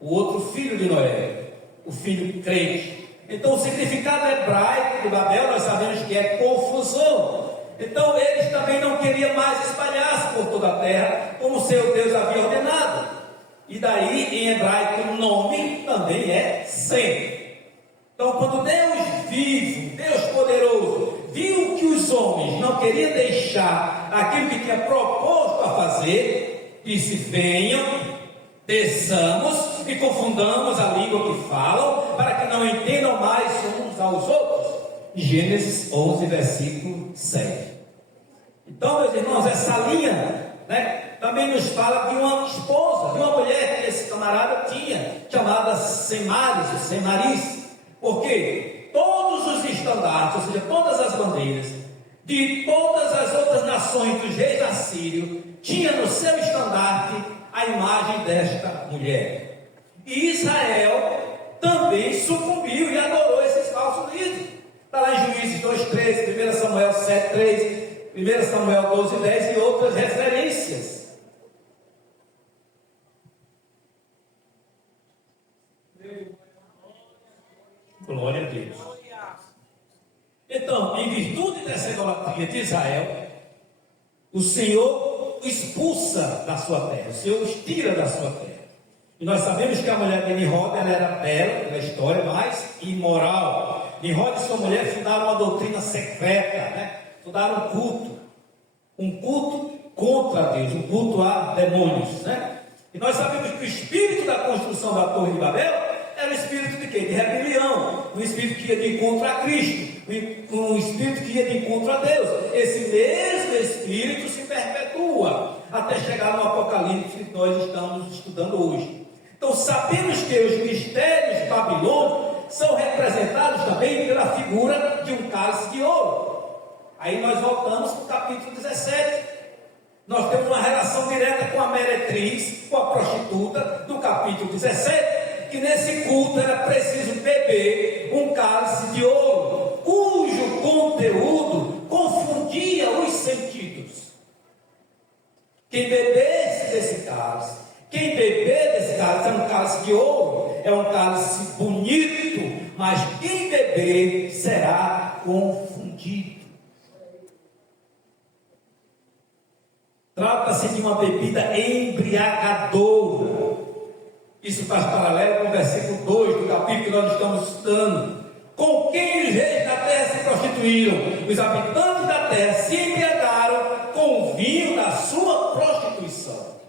o outro filho de Noé, o filho crente. Então, o significado hebraico de Babel, nós sabemos que é confusão. Então, eles também não queriam mais espalhar-se por toda a terra, como seu Deus havia ordenado. E daí, em hebraico, o nome também é Sem. Então, quando Deus vivo, Deus poderoso, viu que os homens não queriam deixar aquilo que tinha proposto a fazer, disse: venham, desçamos e confundamos a língua que falam, para que não entendam mais uns aos outros. Gênesis 11, versículo 7. Então, meus irmãos, essa linha, né, também nos fala de uma esposa, de uma mulher que esse camarada tinha, chamada Semaris, porque todos os estandartes, ou seja, todas as bandeiras de todas as outras nações dos reis assírios, tinha no seu estandarte a imagem desta mulher. E Israel também sucumbiu e adorou esses falsos ídolos. Está lá em Juízes 2,13, 1 Samuel 7,3, 1 Samuel 12,10 e outras referências. Glória a Deus. Então, em virtude dessa idolatria de Israel, o Senhor o expulsa da sua terra, o Senhor os tira da sua terra. E nós sabemos que a mulher de Nimrod, ela era bela pela história, mas imoral. Nimrod e sua mulher fundaram uma doutrina secreta, né? Fundaram um culto contra Deus, um culto a demônios, né? E nós sabemos que o espírito da construção da Torre de Babel era um espírito de quê? De rebelião, um espírito que ia de encontro a Cristo, um espírito que ia de encontro a Deus. Esse mesmo espírito se perpetua até chegar no Apocalipse que nós estamos estudando hoje. Então sabemos que os mistérios babilônicos são representados também pela figura de um cálice de ouro. Aí nós voltamos para o capítulo 17. Nós temos uma relação direta com a meretriz, com a prostituta, do capítulo 17, que nesse culto era preciso beber um cálice de ouro, cujo conteúdo confundia os sentidos. Quem bebesse desse cálice, quem beber desse cálice, é um cálice de ouro, é um cálice bonito, mas quem beber será confundido. Trata-se de uma bebida embriagadora. Isso faz paralelo com o versículo 2 do capítulo que nós estamos estudando. Com quem os reis da terra se prostituíram? Os habitantes da terra se embriagaram com o vinho da sua prostituição.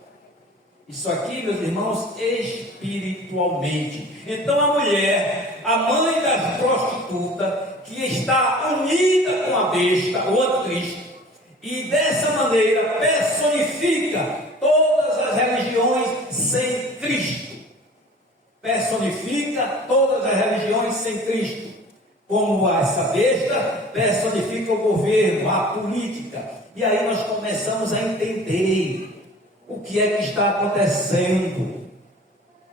Isso aqui, meus irmãos, espiritualmente. Então a mulher, a mãe das prostitutas, que está unida com a besta, o anticristo, e dessa maneira personifica todas as religiões sem Cristo. Personifica todas as religiões sem Cristo. Como essa besta personifica o governo, a política. E aí nós começamos a entender o que é que está acontecendo.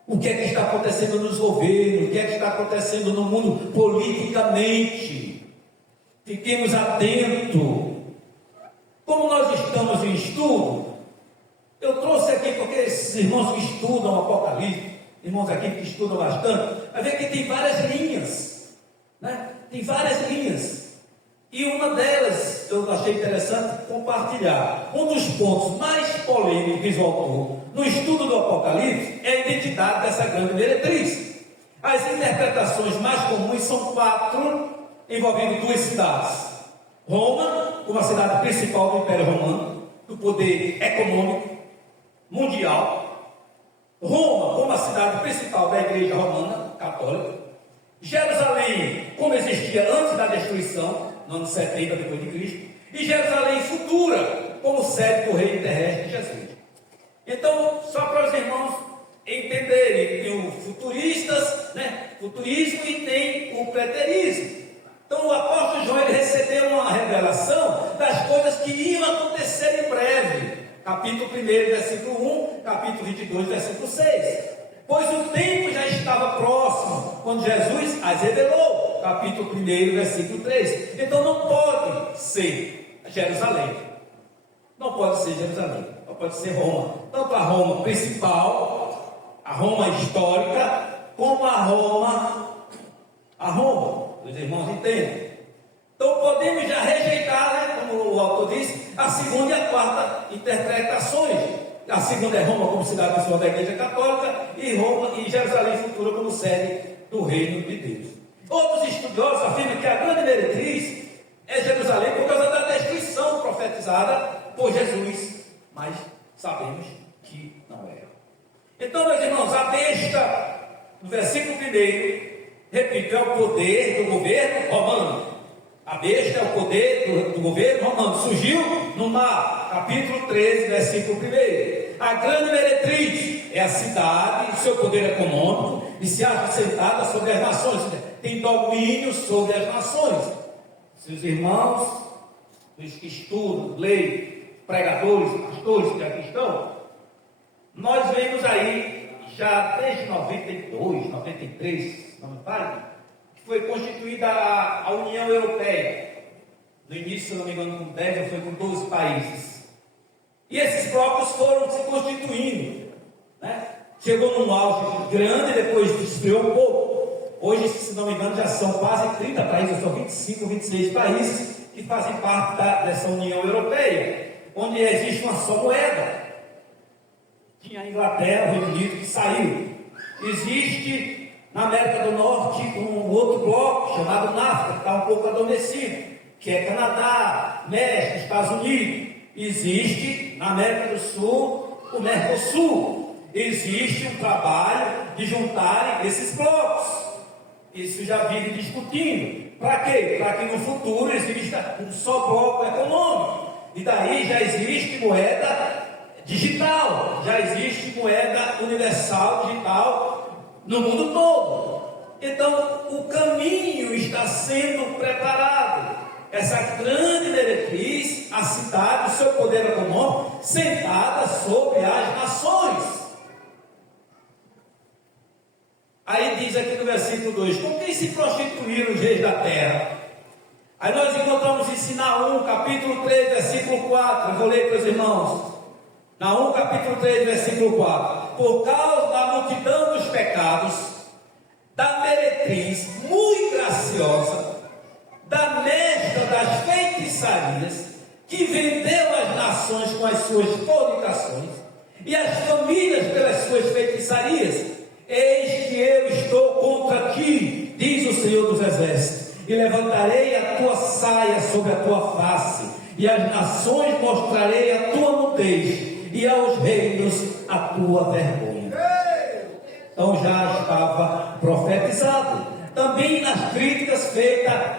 O que é que está acontecendo nos governos, o que é que está acontecendo no mundo politicamente. Fiquemos atentos. Como nós estamos em estudo, eu trouxe aqui porque esses irmãos que estudam o Apocalipse, irmãos aqui que estudam bastante, vai ver que tem várias linhas, né? Tem várias linhas. E uma delas, eu achei interessante compartilhar. Um dos pontos mais polêmicos do autor no estudo do Apocalipse é a identidade dessa grande meretriz. As interpretações mais comuns são 4, envolvendo 2 cidades. Roma, como a cidade principal do Império Romano, do poder econômico mundial. Roma, como a cidade principal da Igreja Romana Católica. Jerusalém, como existia antes da destruição, no ano 70 depois de Cristo. E Jerusalém futura, como sede do reino terrestre de Jesus. Então, só para os irmãos entenderem, tem o futuristas, né? Futurismo, e tem o preterismo. Então o apóstolo João, ele recebeu uma revelação das coisas que iam acontecer em breve. Capítulo 1, versículo 1, capítulo 22, versículo 6. Pois o tempo já estava próximo, quando Jesus as revelou. Capítulo 1, versículo 3. Então não pode ser Jerusalém. Não pode ser Jerusalém. Não pode ser Roma. Tanto a Roma principal, a Roma histórica, como a Roma, os irmãos entendem. Então podemos já rejeitar, né, como o autor disse, a segunda e a quarta interpretações. A segunda é Roma como cidade principal da Igreja Católica, e Roma e Jerusalém futura como sede do reino de Deus. Outros estudiosos afirmam que a grande meretriz é Jerusalém por causa da destruição profetizada por Jesus, mas sabemos que não é. Então, meus irmãos, a besta, no versículo 1, repito, é o poder do governo romano. A besta é o poder do governo romano. Surgiu no mar, capítulo 13, versículo 1. A grande meretriz é a cidade, o seu poder econômico, e se acha sentada sobre as nações. Tem domínio sobre as nações. Seus irmãos, os que estudam, leem, pregadores, pastores que aqui estão, nós vemos aí, já desde 92, 93, não me falha, que foi constituída a União Europeia. No início, se não me engano, com 10 ou foi com 12 países. E esses blocos foram se constituindo, né? Chegou num auge grande, depois esfriou um pouco. Hoje, se não me engano, já são quase 30 países, são 25, 26 países que fazem parte dessa União Europeia, onde existe uma só moeda. Tinha a Inglaterra, o Reino Unido, que saiu. Existe na América do Norte um outro bloco chamado NAFTA, que está um pouco adormecido, que é Canadá, México, Estados Unidos. Existe na América do Sul o Mercosul. Existe um trabalho de juntarem esses blocos. Isso já vive discutindo. Para quê? Para que no futuro exista um só bloco econômico. E daí já existe moeda digital, já existe moeda universal digital no mundo todo. Então, o caminho está sendo preparado. Essa grande meretriz, a cidade, o seu poder econômico, sentada sobre as nações. Aí diz aqui no versículo 2: com quem se prostituíram os reis da terra? Aí nós encontramos em Naum, capítulo 3, versículo 4. Eu vou ler para os irmãos. Naum, capítulo 3, versículo 4. Por causa da multidão dos pecados, da meretriz muito graciosa, da mestra das feitiçarias, que vendeu as nações com as suas fornicações, e as famílias pelas suas feitiçarias, eis que eu estou contra ti, diz o Senhor dos Exércitos, e levantarei a tua saia sobre a tua face, e às nações mostrarei a tua nudez, e aos reinos a tua vergonha. Então já estava profetizado. Também nas críticas feitas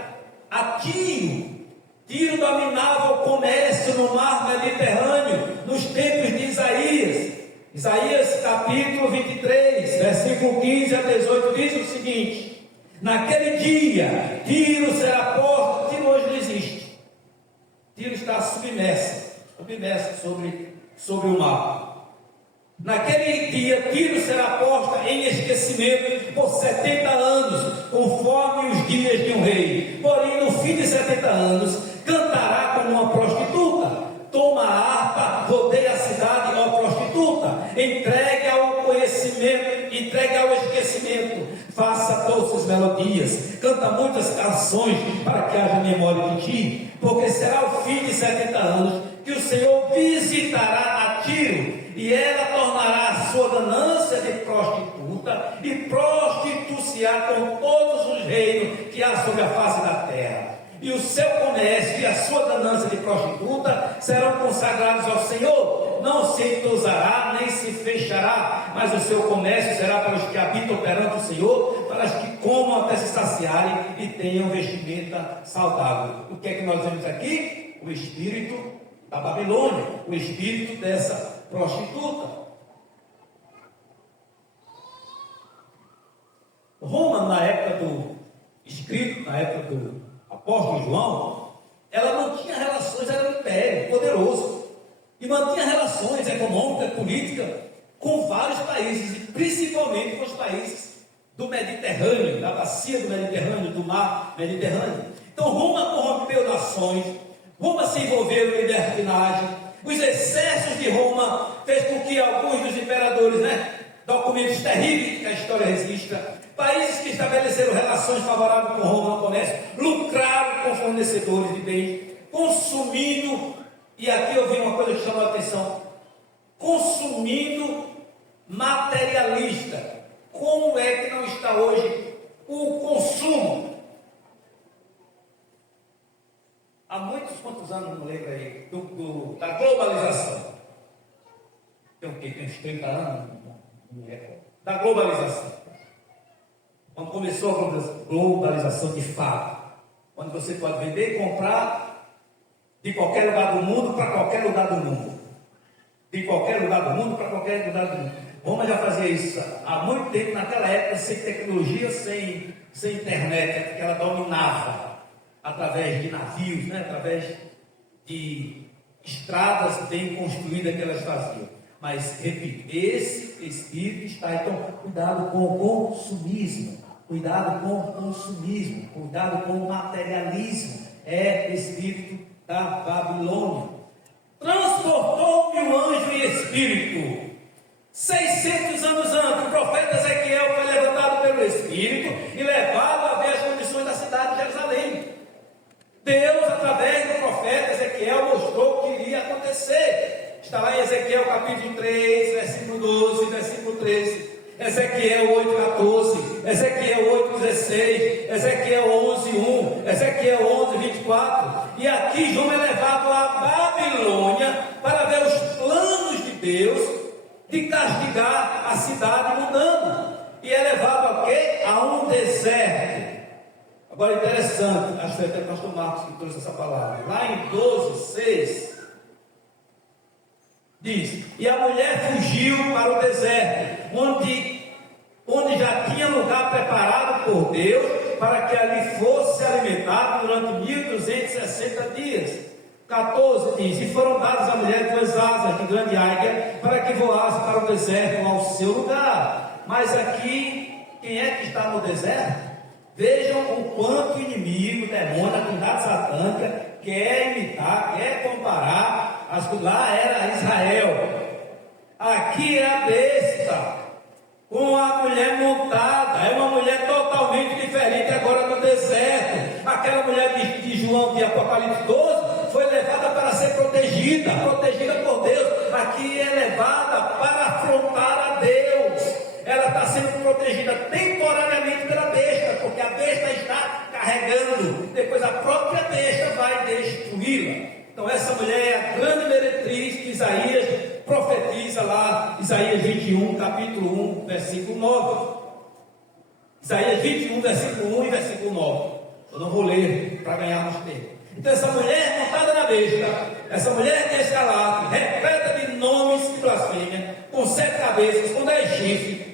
a Tiro. Tiro dominava o comércio no mar Mediterrâneo, nos tempos de Isaías. Isaías capítulo 23, versículo 15 a 18, diz o seguinte: naquele dia, Tiro será posto. Tiro hoje não existe. Tiro está submerso sobre o mar. Naquele dia, Tiro será posta em esquecimento por 70 anos, conforme os dias de um rei. Porém, no fim de 70 anos, cantará como uma prostituta. Toma a harpa, rodeia a cidade, ó prostituta. Entregue ao conhecimento, entregue ao esquecimento. Faça doces melodias, canta muitas canções para que haja memória de ti. Porque será o fim de 70 anos que o Senhor visitará a Tiro, e ela tornará a sua ganância de prostituta, e prostituir-se-á com todos os reinos que há sobre a face da terra. E o seu comércio e a sua ganância de prostituta serão consagrados ao Senhor. Não se entosará, nem se fechará, mas o seu comércio será para os que habitam perante o Senhor, para os que comam até se saciarem e tenham vestimenta saudável. O que é que nós vemos aqui? O espírito da Babilônia, o espírito dessa prostituta. Roma, na época do escrito, na época do apóstolo João, ela mantinha relações, era um império poderoso, e mantinha relações econômicas, políticas, com vários países, e principalmente com os países do Mediterrâneo, da bacia do Mediterrâneo, do mar Mediterrâneo. Então Roma corrompeu nações, Roma se envolveu em libertinagem, os excessos de Roma fez com que alguns dos imperadores, documentos terríveis que a história registra, países que estabeleceram relações favoráveis com Roma no comércio, lucraram com fornecedores de bens, consumindo, e aqui eu vi uma coisa que chamou a atenção, consumindo materialista. Como é que não está hoje o consumo? Há quantos anos, não lembro aí, da globalização. Tem o quê? Tem uns 30 anos? Não me recordo. Da globalização. Quando começou a globalização de fato, quando você pode vender e comprar de qualquer lugar do mundo para qualquer lugar do mundo. De qualquer lugar do mundo para qualquer lugar do mundo. Roma já fazia isso há muito tempo, naquela época, sem tecnologia, sem internet, porque ela dominava através de navios, através de estradas bem construídas que elas faziam. Mas, repito, esse espírito está, então, cuidado com o consumismo, cuidado com o consumismo, cuidado com o materialismo, é espírito da Babilônia. Transportou-me o anjo em espírito. 600 anos antes, o profeta Ezequiel foi levantado pelo Espírito e levado a ver as condições da cidade de Jerusalém. Deus, através do profeta Ezequiel, mostrou o que iria acontecer. Está lá em Ezequiel capítulo 3, versículo 12, versículo 13. Ezequiel 8, 14. Ezequiel 8, 16. Ezequiel 11, 1. Ezequiel 11, 24. E aqui João é levado à Babilônia para ver os planos de Deus de castigar a cidade mudando. E é levado a quê? A um deserto. Agora interessante, acho que até o pastor Marcos que trouxe essa palavra. Lá em 12, 6, diz: e a mulher fugiu para o deserto, onde onde já tinha lugar preparado por Deus para que ali fosse alimentado durante 1260 dias. 14 diz: e foram dadas à mulher 2 asas de grande águia para que voasse para o deserto ao seu lugar. Mas aqui, quem é que está no deserto? Vejam o quanto o inimigo, o demônio, a comunidade satânica quer imitar, quer comparar. Lá era Israel, aqui é a besta, com a mulher montada, é uma mulher totalmente diferente agora no deserto. Aquela mulher de João, de Apocalipse 12, foi levada para ser protegida por Deus. Aqui é levada para afrontar a Deus. Ela está sendo protegida temporariamente pela besta, porque a besta está carregando, depois a própria besta vai destruí-la. Então essa mulher é a grande meretriz que Isaías profetiza lá, Isaías 21, capítulo 1, versículo 9. Isaías 21, versículo 1 e versículo 9. Eu não vou ler para ganharmos tempo. Então essa mulher montada na besta, essa mulher de escalado, repleta de nomes de blasfêmia, com 7 cabeças, com 10 chifres,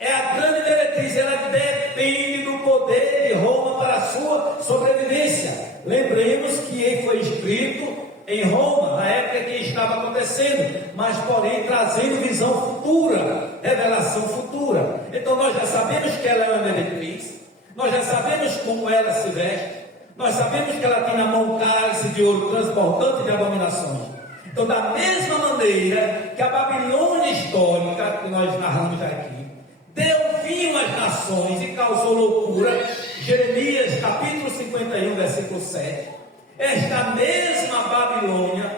é a grande meretriz. Ela depende do poder de Roma para a sua sobrevivência. Lembremos que ele foi escrito em Roma, na época que estava acontecendo, mas porém trazendo visão futura, revelação futura. Então nós já sabemos que ela é uma meretriz, nós já sabemos como ela se veste, nós sabemos que ela tem na mão um cálice de ouro transbordante de abominações. Então, da mesma maneira que a Babilônia histórica, que nós narramos já aqui, deu vinho às nações e causou loucura, Jeremias capítulo 51, versículo 7, esta mesma Babilônia,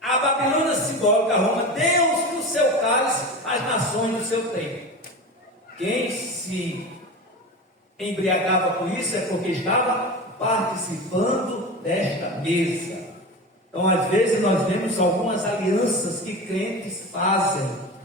a Babilônia simbólica, Roma, deu o seu cálice às nações do seu tempo. Quem se embriagava com isso é porque estava participando desta mesa. Então, às vezes, nós vemos algumas alianças que crentes fazem,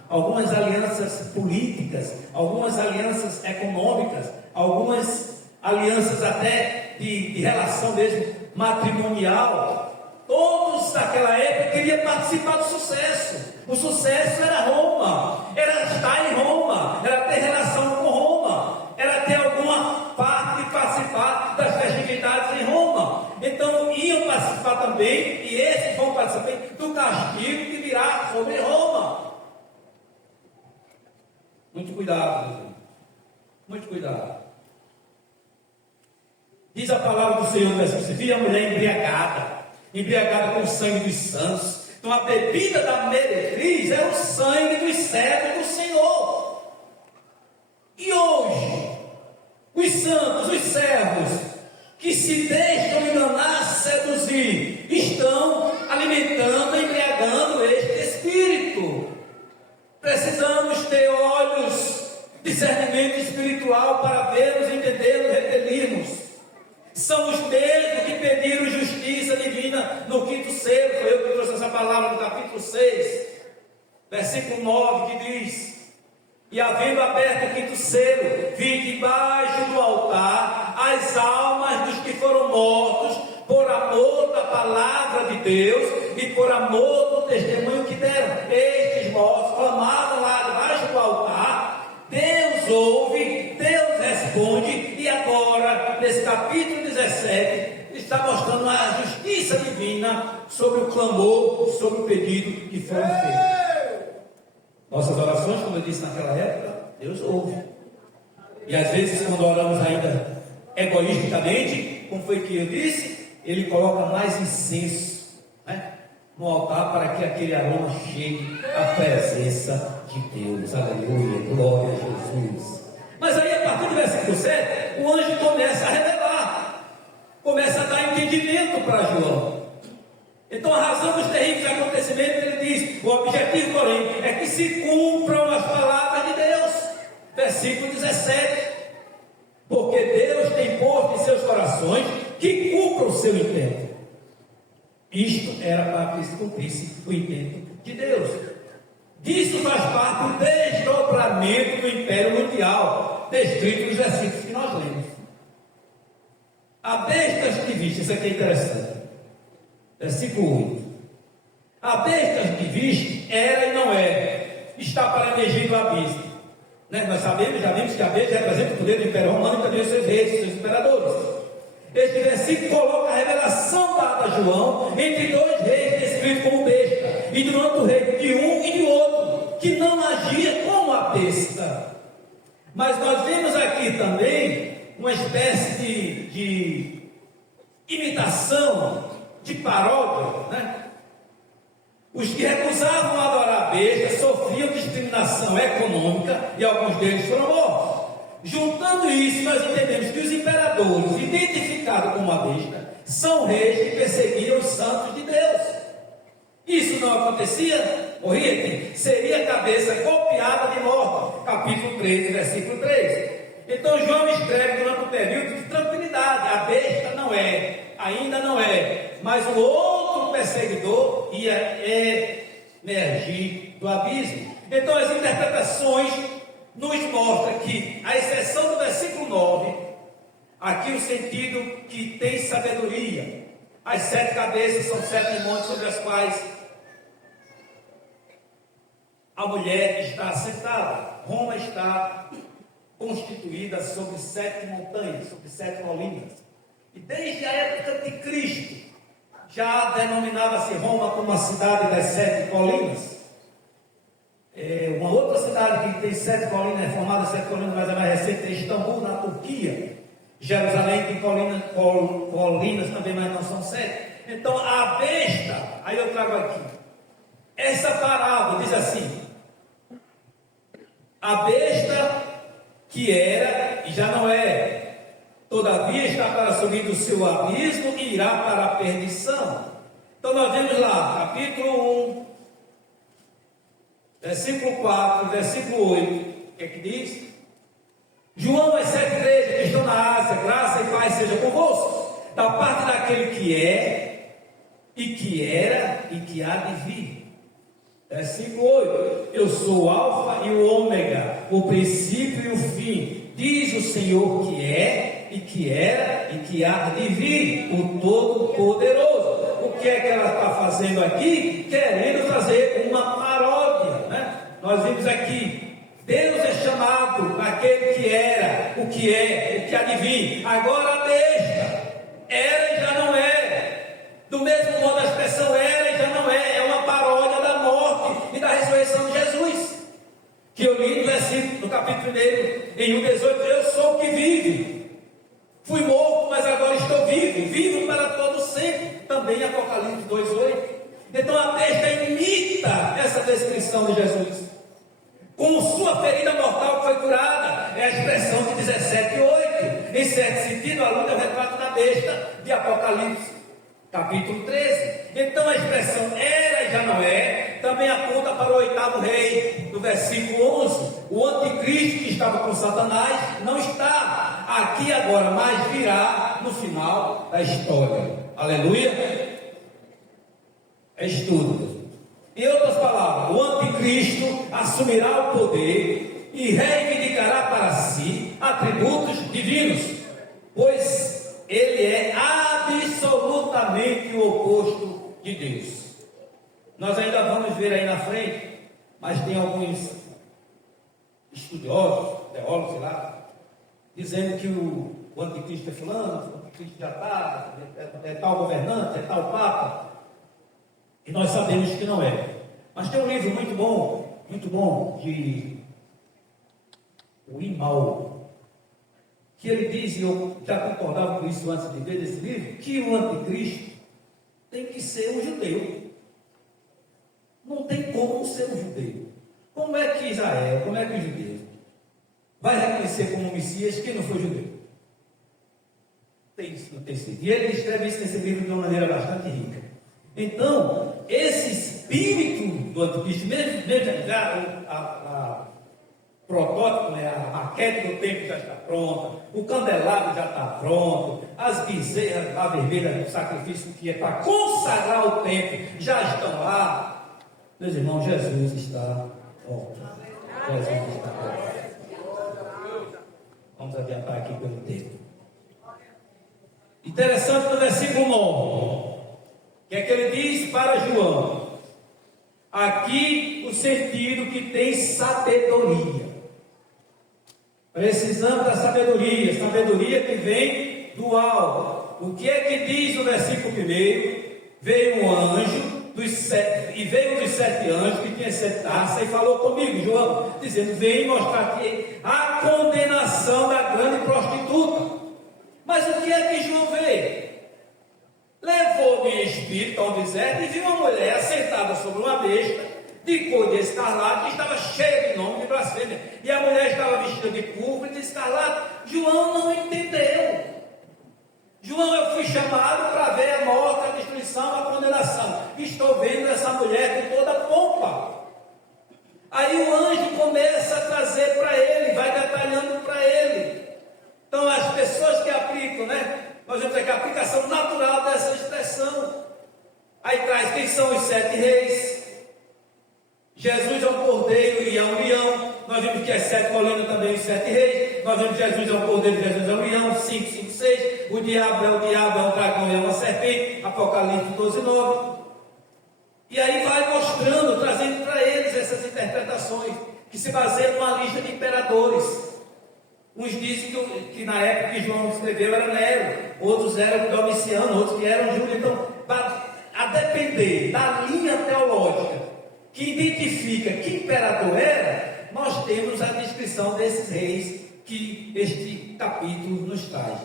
algumas alianças políticas, algumas alianças econômicas, algumas alianças até de relação mesmo matrimonial. Todos naquela época queriam participar do sucesso. O sucesso era Roma, era estar em Roma, era ter relação com Roma, era ter alguma parte de participar das festividades em Roma. Então iam participar também, e esses vão participar do castigo que virá sobre Roma. Muito cuidado, meu irmão. Muito cuidado. Diz a palavra do Senhor, você via a mulher embriagada com o sangue dos santos. Então a bebida da meretriz é o sangue dos servos do Senhor. E hoje, os santos, os servos, que se deixam enganar, seduzir, estão alimentando, embriagando este espírito. Precisamos ter olhos, discernimento espiritual para vermos, entendermos, repetirmos. São os mesmos que pediram justiça divina no 5º selo. Foi eu que trouxe essa palavra no capítulo 6, versículo 9, que diz: e havendo aberto o 5º selo, vi debaixo do altar as almas dos que foram mortos por amor da palavra de Deus e por amor do testemunho que deram. Estes mortos clamavam lá debaixo do altar. Deus ouve, Deus responde. E agora, nesse capítulo 17, está mostrando a justiça divina sobre o clamor, sobre o pedido que foram feitos. Nossas orações, como eu disse naquela época, Deus ouve. E às vezes, quando oramos ainda egoisticamente, como foi que eu disse, Ele coloca mais incenso, né, no altar, para que aquele aroma chegue à presença de Deus. Aleluia, glória a Jesus. Mas aí, a partir do versículo 7, o anjo começa a revelar, começa a dar entendimento para João. Então, a razão dos terríveis acontecimentos, ele diz: o objetivo, porém, é que se cumpram as palavras de Deus. Versículo 17: porque Deus tem posto em seus corações que cumpram o seu intento. Isto era para que se cumprisse o intento de Deus. Disso faz parte o desdobramento do Império Mundial, descrito nos versículos que nós lemos. A bestas que viste, isso aqui é interessante. Versículo 8: a bestas que viste era e não é, está para emergir do abismo. Né? Nós sabemos, já vimos que a besta representa o poder do Império Romano e também os seus reis, os seus imperadores. Este versículo coloca a revelação dada a João entre dois reis descritos como besta, e durante o rei de um e de outro, que não agia como a besta. Mas nós vemos aqui também uma espécie de imitação, de paródia, né? Os que recusavam adorar a besta sofriam discriminação econômica e alguns deles foram mortos. Juntando isso, nós entendemos que os imperadores, identificados como a besta, são reis que perseguiam os santos de Deus. Isso não acontecia? Morria quem? Seria a cabeça golpeada de morte. Capítulo 13, versículo 3. Então João escreve durante um período de tranquilidade. A besta não é, ainda não é, mas o outro perseguidor ia emergir do abismo. Então as interpretações nos mostram que, à exceção do versículo 9, aqui o sentido que tem sabedoria. As 7 cabeças são 7 montes sobre as quais a mulher está assentada. Roma está constituída sobre 7 montanhas, sobre 7 colinas. E desde a época de Cristo, já denominava-se Roma como a cidade das 7 colinas. Uma outra cidade que tem 7 colinas, é formada de 7 colinas, mas é mais recente, é Istambul, na Turquia. Jerusalém tem colinas também, mas não são 7. Então a besta, aí eu trago aqui, essa parábola diz assim: a besta que era e já não é, todavia está para subir do seu abismo e irá para a perdição. Então nós vemos lá, capítulo 1, versículo 4, versículo 8, o que é que diz? João, as 7 igrejas que estão na Ásia, graça e paz seja convosco, da parte daquele que é, e que era, e que há de vir. Versículo 8: eu sou o Alfa e o Ômega, o princípio e o fim, diz o Senhor que é, e que era, e que há de vir, o Todo-Poderoso. O que é que ela está fazendo aqui? Querendo fazer uma paródia, né? Nós vimos aqui, Deus é chamado daquele que era, o que é, o que há de vir. Agora a besta, era e já não é. Do mesmo modo a expressão era e já não é. É uma paródia da morte e da ressurreição de Jesus, que eu li no versículo, no capítulo 1, em 1,18, eu sou o que vive. Fui morto, mas agora estou vivo, vivo para todo sempre. Também Apocalipse 2,8. Então a besta imita essa descrição de Jesus. Com sua ferida mortal que foi curada, é a expressão de 17,8. Em certo sentido, a luta é o retrato da besta de Apocalipse, capítulo 13. Então a expressão era e já não é, também aponta para o 8º rei, do versículo 11. O anticristo que estava com Satanás não está aqui agora, mas virá no final da história. Aleluia! É estudo. Em outras palavras, o anticristo assumirá o poder e reivindicará para si atributos divinos, pois ele é absolutamente o oposto de Deus. Nós ainda vamos ver aí na frente, mas tem alguns estudiosos, teólogos, sei lá, dizendo que o anticristo é fulano, o anticristo já está, é tal governante, é tal papa. E nós sabemos que não é. Mas tem um livro muito bom, de Wimal, que ele diz, e eu já concordava com isso antes de ver esse livro, que o anticristo tem que ser um judeu. Não tem como ser um judeu. Como é que Israel, como é que os judeus vai reconhecer como Messias quem não foi judeu? Não tem sido. E ele escreve isso nesse livro de uma maneira bastante rica. Então, esse espírito do anticristo, mesmo já a protótipo, né, a maquete do templo já está pronta, o candelabro já está pronto, as bezerras lá vermelhas do sacrifício que é para consagrar o templo já estão lá. Meus irmãos, Jesus está pronto. Jesus está pronto. Vamos adiantar aqui pelo tempo. Interessante no versículo 9. O que é que ele diz para João? Aqui o sentido que tem sabedoria. Precisamos da sabedoria, sabedoria que vem do alto. O que é que diz no versículo 1? Veio um anjo veio dos 7 anjos que tinha 7 taças e falou comigo, João, dizendo: vem mostrar aqui a condenação da grande prostituta. Mas o que é que João vê? Levou-me em espírito ao deserto e viu uma mulher assentada sobre uma besta de cor de escarlate, que estava cheia de nome de blasfêmia, e a mulher estava vestida de púrpura e de escarlate. João não entendeu. João, eu fui chamado para ver a morte, a destruição, a condenação. Estou vendo essa mulher com toda a pompa. Aí o anjo começa a trazer para ele, vai detalhando para ele. Então as pessoas que aplicam, nós vamos dizer que a aplicação natural dessa expressão. Aí traz quem são os 7 reis. Jesus é um cordeiro e é um leão. Nós vimos que as 7 colinas também os 7 reis. Nós vimos que Jesus é um cordeiro, Jesus é um leão. 5, 5, 6. O diabo é um dragão e é uma serpente. Apocalipse 12, 9. E aí vai mostrando, trazendo para eles essas interpretações, que se baseiam numa lista de imperadores. Uns dizem que na época que João escreveu era Nero, outros eram Domiciano, outros que eram Júlio. Então, a depender da linha teológica que identifica que imperador era, nós temos a descrição desses reis que este capítulo nos traz.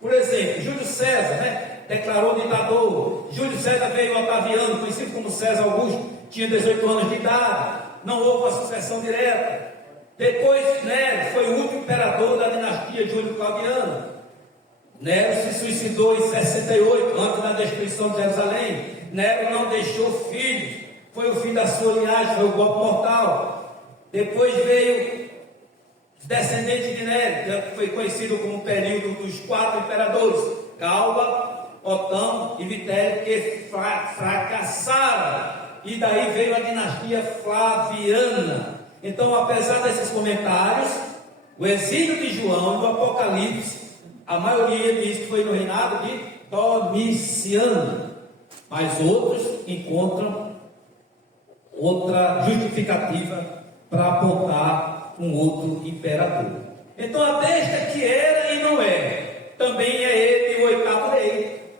Por exemplo, Júlio César, declarou ditador. Júlio César veio Otaviano, conhecido como César Augusto, tinha 18 anos de idade, não houve uma sucessão direta. Depois, Nero foi o último imperador da dinastia Júlio-Claudiana. Nero se suicidou em 68, antes da destruição de Jerusalém. Nero não deixou filhos, foi o fim da sua linhagem, foi o golpe mortal. Depois veio os descendentes de Nero, que foi conhecido como o período dos 4 imperadores, Galba, Otão e Vitério, que fracassaram. E daí veio a dinastia Flaviana. Então, apesar desses comentários, o exílio de João no Apocalipse, a maioria diz que foi no reinado de Domiciano, mas outros encontram outra justificativa para apontar um outro imperador. Então, a besta que era e não é, também é ele o 8º rei.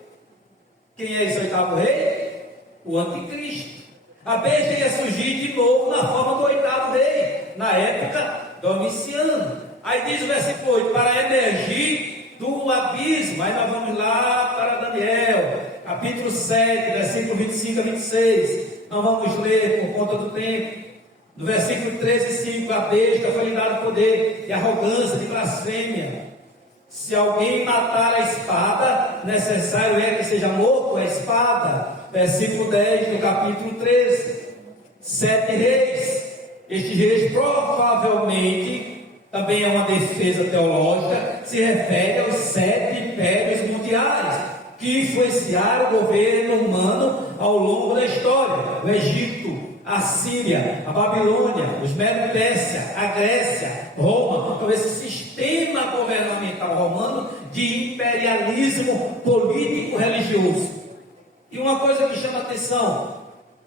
Quem é esse 8º rei? O anticristo. A besta ia surgir de novo na forma do 8º rei, na época Domiciano. Aí diz o versículo 8: para emergir do abismo. Aí nós vamos lá para Daniel, capítulo 7, versículo 25 a 26. Não vamos ler por conta do tempo. No versículo 13 e 5, a besta foi lhe dado poder e arrogância de blasfêmia. Se alguém matar a espada, necessário é que seja morto a espada. Versículo 10 do capítulo 13. 7 reis. Estes reis provavelmente, também é uma defesa teológica, se refere aos 7 impérios mundiais que influenciaram o governo humano ao longo da história: o Egito, a Síria, a Babilônia, os Medo-Pérsia, a Grécia, Roma. Então esse sistema governamental romano de imperialismo político-religioso. E uma coisa que chama atenção,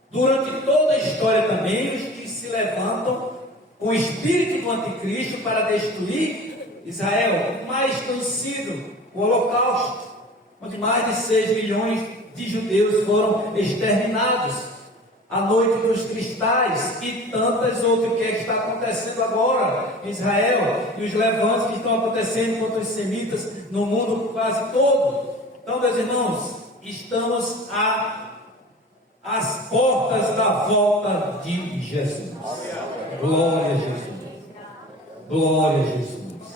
durante toda a história também, os que se levantam com o espírito do anticristo para destruir Israel, o mais conhecido, o Holocausto, onde mais de 6 milhões de judeus foram exterminados, a noite dos cristais e tantas outras. O que é que está acontecendo agora em Israel, e os levantes que estão acontecendo contra os semitas no mundo quase todo. Então, meus irmãos, estamos às portas da volta de Jesus. Glória a Jesus. Glória a Jesus.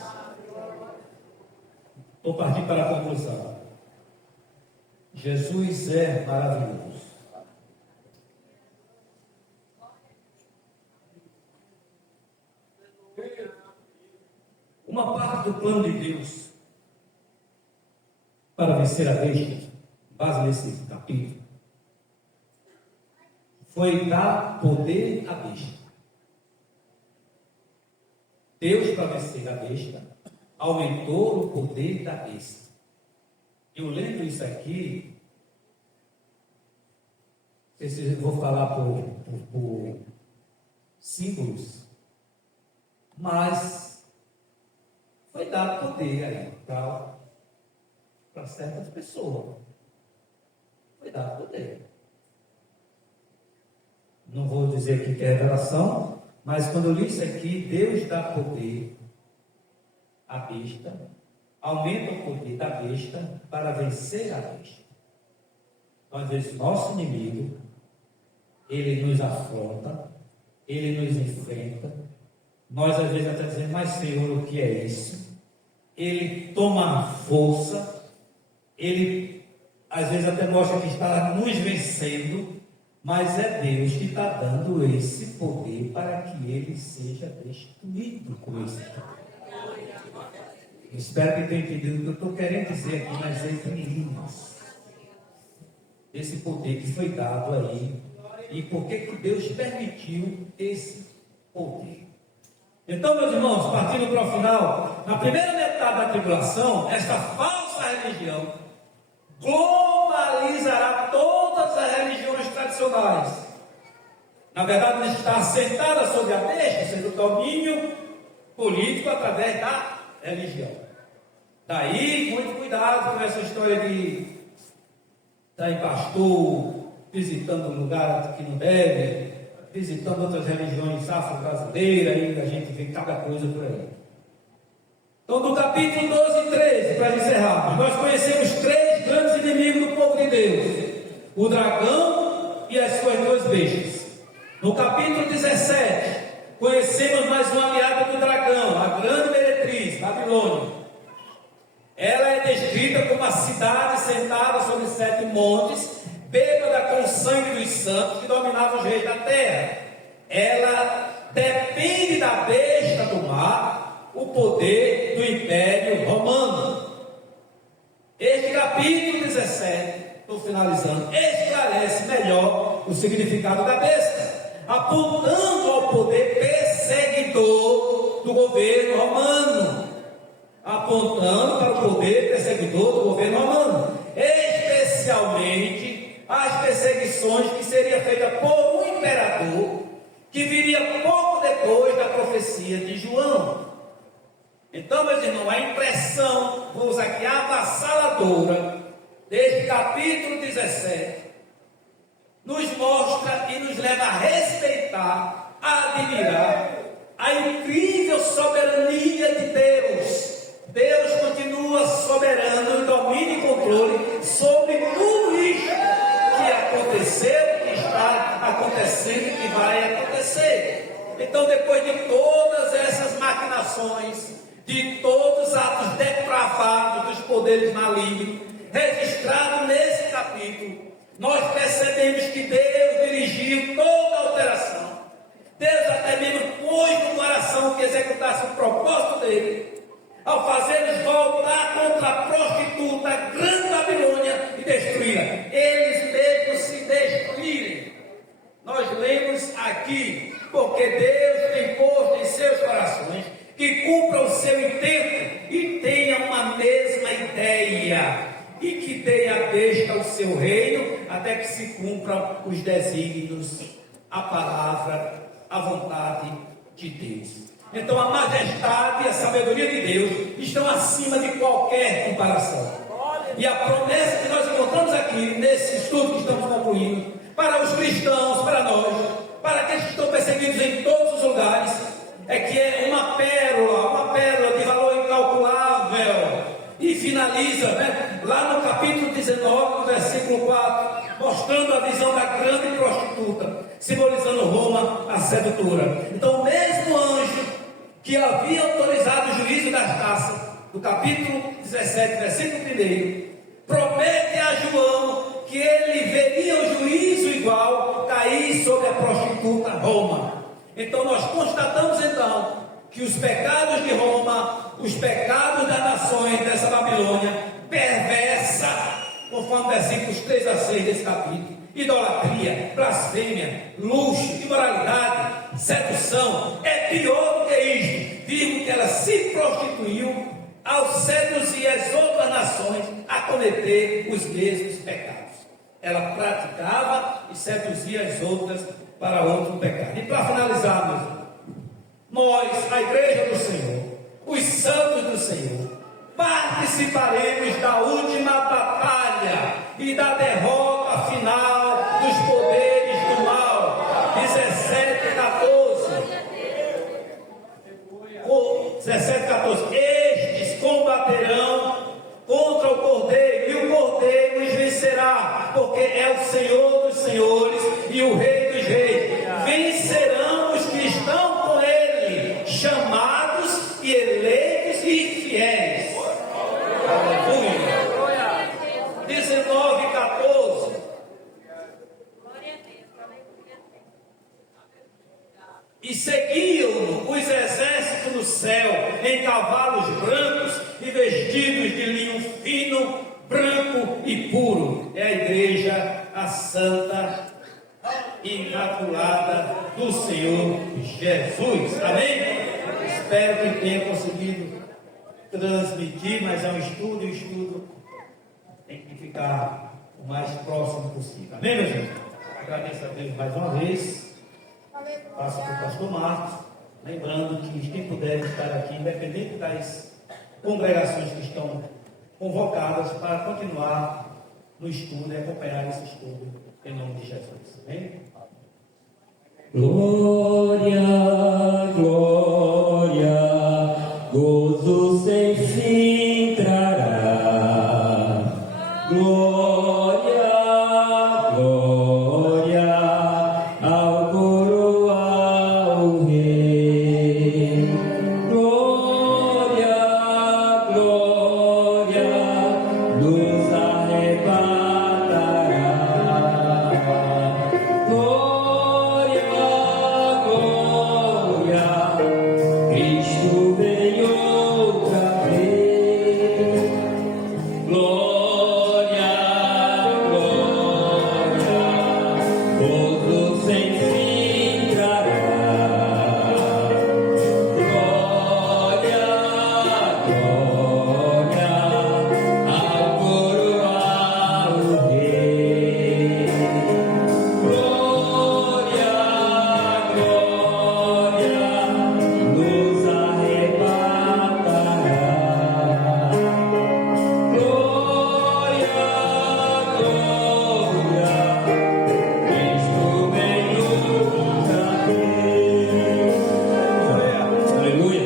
Vou partir para a conclusão. Jesus é maravilhoso. Uma parte do plano de Deus para vencer a besta, base nesse capítulo, foi dar poder à besta. Deus, para vencer a besta, aumentou o poder da besta. Eu lendo isso aqui, não sei se eu vou falar por símbolos, mas foi dado poder aí para certas pessoas. Foi dado poder. Não vou dizer aqui que é revelação, mas quando eu li isso aqui, Deus dá poder à besta, aumenta o poder da besta para vencer a besta. Então, às vezes, nosso inimigo, ele nos afronta, ele nos enfrenta. Nós, às vezes, até dizemos, mas Senhor, o que é isso? Ele toma força, ele, às vezes, até mostra que está nos vencendo, mas é Deus que está dando esse poder para que ele seja destruído com esse poder. Espero que tenha entendido o que eu estou querendo dizer aqui nas entrelinhas. Esse poder que foi dado aí. E por que Deus permitiu esse poder? Então, meus irmãos, partindo para o final, na primeira metade da tribulação, esta falsa religião globalizará todas as religiões tradicionais. Na verdade, ela está assentada sobre a besta, sendo o domínio político através da religião. Daí, muito cuidado com essa história de estar em pastor, visitando um lugar que não deve, visitando outras religiões afro-brasileiras, e a gente vê cada coisa por aí. Então, do capítulo 12 e 13, para encerrar, nós conhecemos 3 grandes inimigos do povo de Deus: o dragão e as suas 2 bestas. No capítulo 17, conhecemos mais uma aliada do dragão, a grande meretriz, Babilônia. Ela é descrita como uma cidade sentada sobre 7 montes, bêbada com o sangue dos santos que dominavam os reis da terra. Ela depende da besta do mar, o poder do Império Romano. Este capítulo 17, estou finalizando, esclarece melhor o significado da besta, apontando ao poder perseguidor do governo romano. Apontando para o poder perseguidor do governo romano, especialmente as perseguições que seriam feitas por um imperador que viria pouco depois da profecia de João. Então, meus irmãos, a impressão, vou usar aqui, avassaladora deste capítulo 17 nos mostra e nos leva a respeitar, a admirar a incrível soberania de Deus. Deus continua soberano, em domínio e controle sobre tudo isso que aconteceu, que está acontecendo e que vai acontecer. Então, depois de todas essas maquinações, de todos os atos depravados dos poderes malignos, registrados nesse capítulo, nós percebemos que Deus dirigiu toda a operação. Deus até mesmo pôs no coração que executasse o propósito dele, ao fazer-nos voltar contra a prostituta, a grande Babilônia, e destruí-la. Eles mesmos se destruírem. Nós lemos aqui, porque Deus tem posto em seus corações que cumpra o seu intento e tenha uma mesma ideia, e que dê a besta o seu reino, até que se cumpram os desígnios, a palavra, a vontade de Deus. Então a majestade e a sabedoria de Deus estão acima de qualquer comparação. E a promessa que nós encontramos aqui, nesse estudo que estamos concluindo, para os cristãos, para nós, para aqueles que estão perseguidos em todos os lugares, é que é uma pérola de valor incalculável. E finaliza, lá no capítulo 19, versículo 4, mostrando a visão da grande prostituta, simbolizando Roma, a sedutora. Então, o mesmo anjo que havia autorizado o juízo das taças, do capítulo 17, versículo 1, promete a João que ele veria o juízo igual cair sobre a prostituta Roma. Então, nós constatamos que os pecados de Roma, os pecados das nações dessa Babilônia perversa, conforme versículos 3 a 6 desse capítulo: idolatria, blasfêmia, luxo, imoralidade, sedução, é pior do que isto, visto que ela se prostituiu ao seduzir as outras nações a cometer os mesmos pecados. Ela praticava e seduzia as outras para outro pecado. E para finalizar, meus irmãos, nós, a igreja do Senhor, os santos do Senhor. Participaremos da última batalha e da derrota final dos poderes do mal. 17:14. Estes combaterão contra o Cordeiro, e o Cordeiro os vencerá, porque é o Senhor dos senhores e o Rei dos reis. Vencerão os que estão com ele, chamados e eleitos e fiéis. Aleluia. 19:14. E seguiam os exércitos do céu em cavalos brancos e vestidos de linho fino, branco e puro. É a igreja, a santa e imaculada do Senhor Jesus. Amém? Espero que tenha conseguido transmitir, mas é um estudo, e o estudo tem que ficar o mais próximo possível. Amém, meu gente? Agradeço a Deus mais uma vez. Passo para o pastor Marcos, lembrando que quem puder estar aqui, independente das congregações que estão convocadas para continuar no estudo e acompanhar esse estudo em nome de Jesus. Amém? Glória, glória, gozo sem fim trará. Glória, glória, ao coroar o Rei. Glória, glória, nos arrebatará. Glória, glória, Cristo vem outra vez. Glória, glória, gozo sem fim trará. Glória, glória, ao coroar o Rei. Glória, glória, nos arrebatará. Glória, glória, Cristo vem outra vez. Aleluia.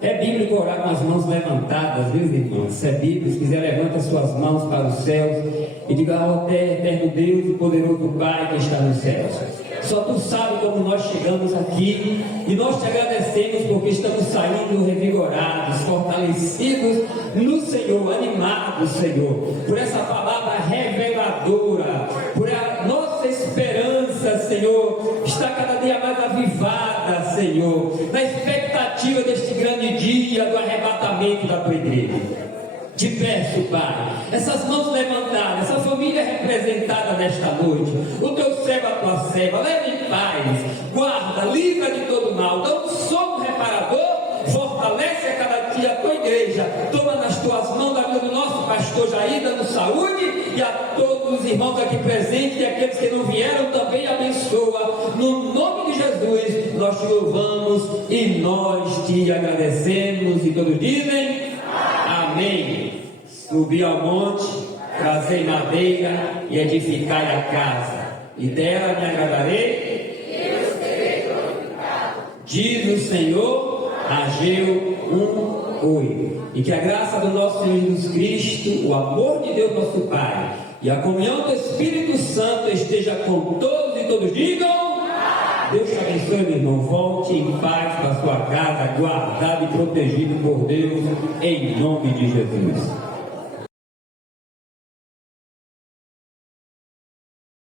É bíblico orar com as mãos levantadas, viu, irmãos? Se é bíblico, se quiser, levanta suas mãos para os céus e diga: ó eterno Deus e poderoso Pai que está nos céus. Só tu sabes como nós chegamos aqui, e nós te agradecemos porque estamos saindo revigorados, fortalecidos no Senhor, animados, Senhor, por essa palavra reveladora, por a nossa esperança, Senhor, está cada dia mais avivada, Senhor, na expectativa deste grande dia do arrebatamento da tua igreja. Te peço, Pai, essas mãos levantadas, essa família representada nesta noite, o teu servo, a tua serva, leva em paz, guarda, livra de todo mal, dá um sono reparador, fortalece a cada dia a tua igreja, toma nas tuas mãos a vida do nosso pastor Jair, dando saúde, e a todos os irmãos aqui presentes e aqueles que não vieram também abençoa, no nome de Jesus, nós te louvamos e nós te agradecemos, e todos dizem amém. Subi ao monte, trazei madeira e edificai a casa, e dela me agradarei, eu serei glorificado, diz o Senhor. Ageu 1:8. E que a graça do nosso Senhor Jesus Cristo, o amor de Deus nosso Pai e a comunhão do Espírito Santo esteja com todos, e todos digam: Deus te abençoe, meu irmão. Volte em paz para a sua casa, guardado e protegido por Deus, em nome de Jesus.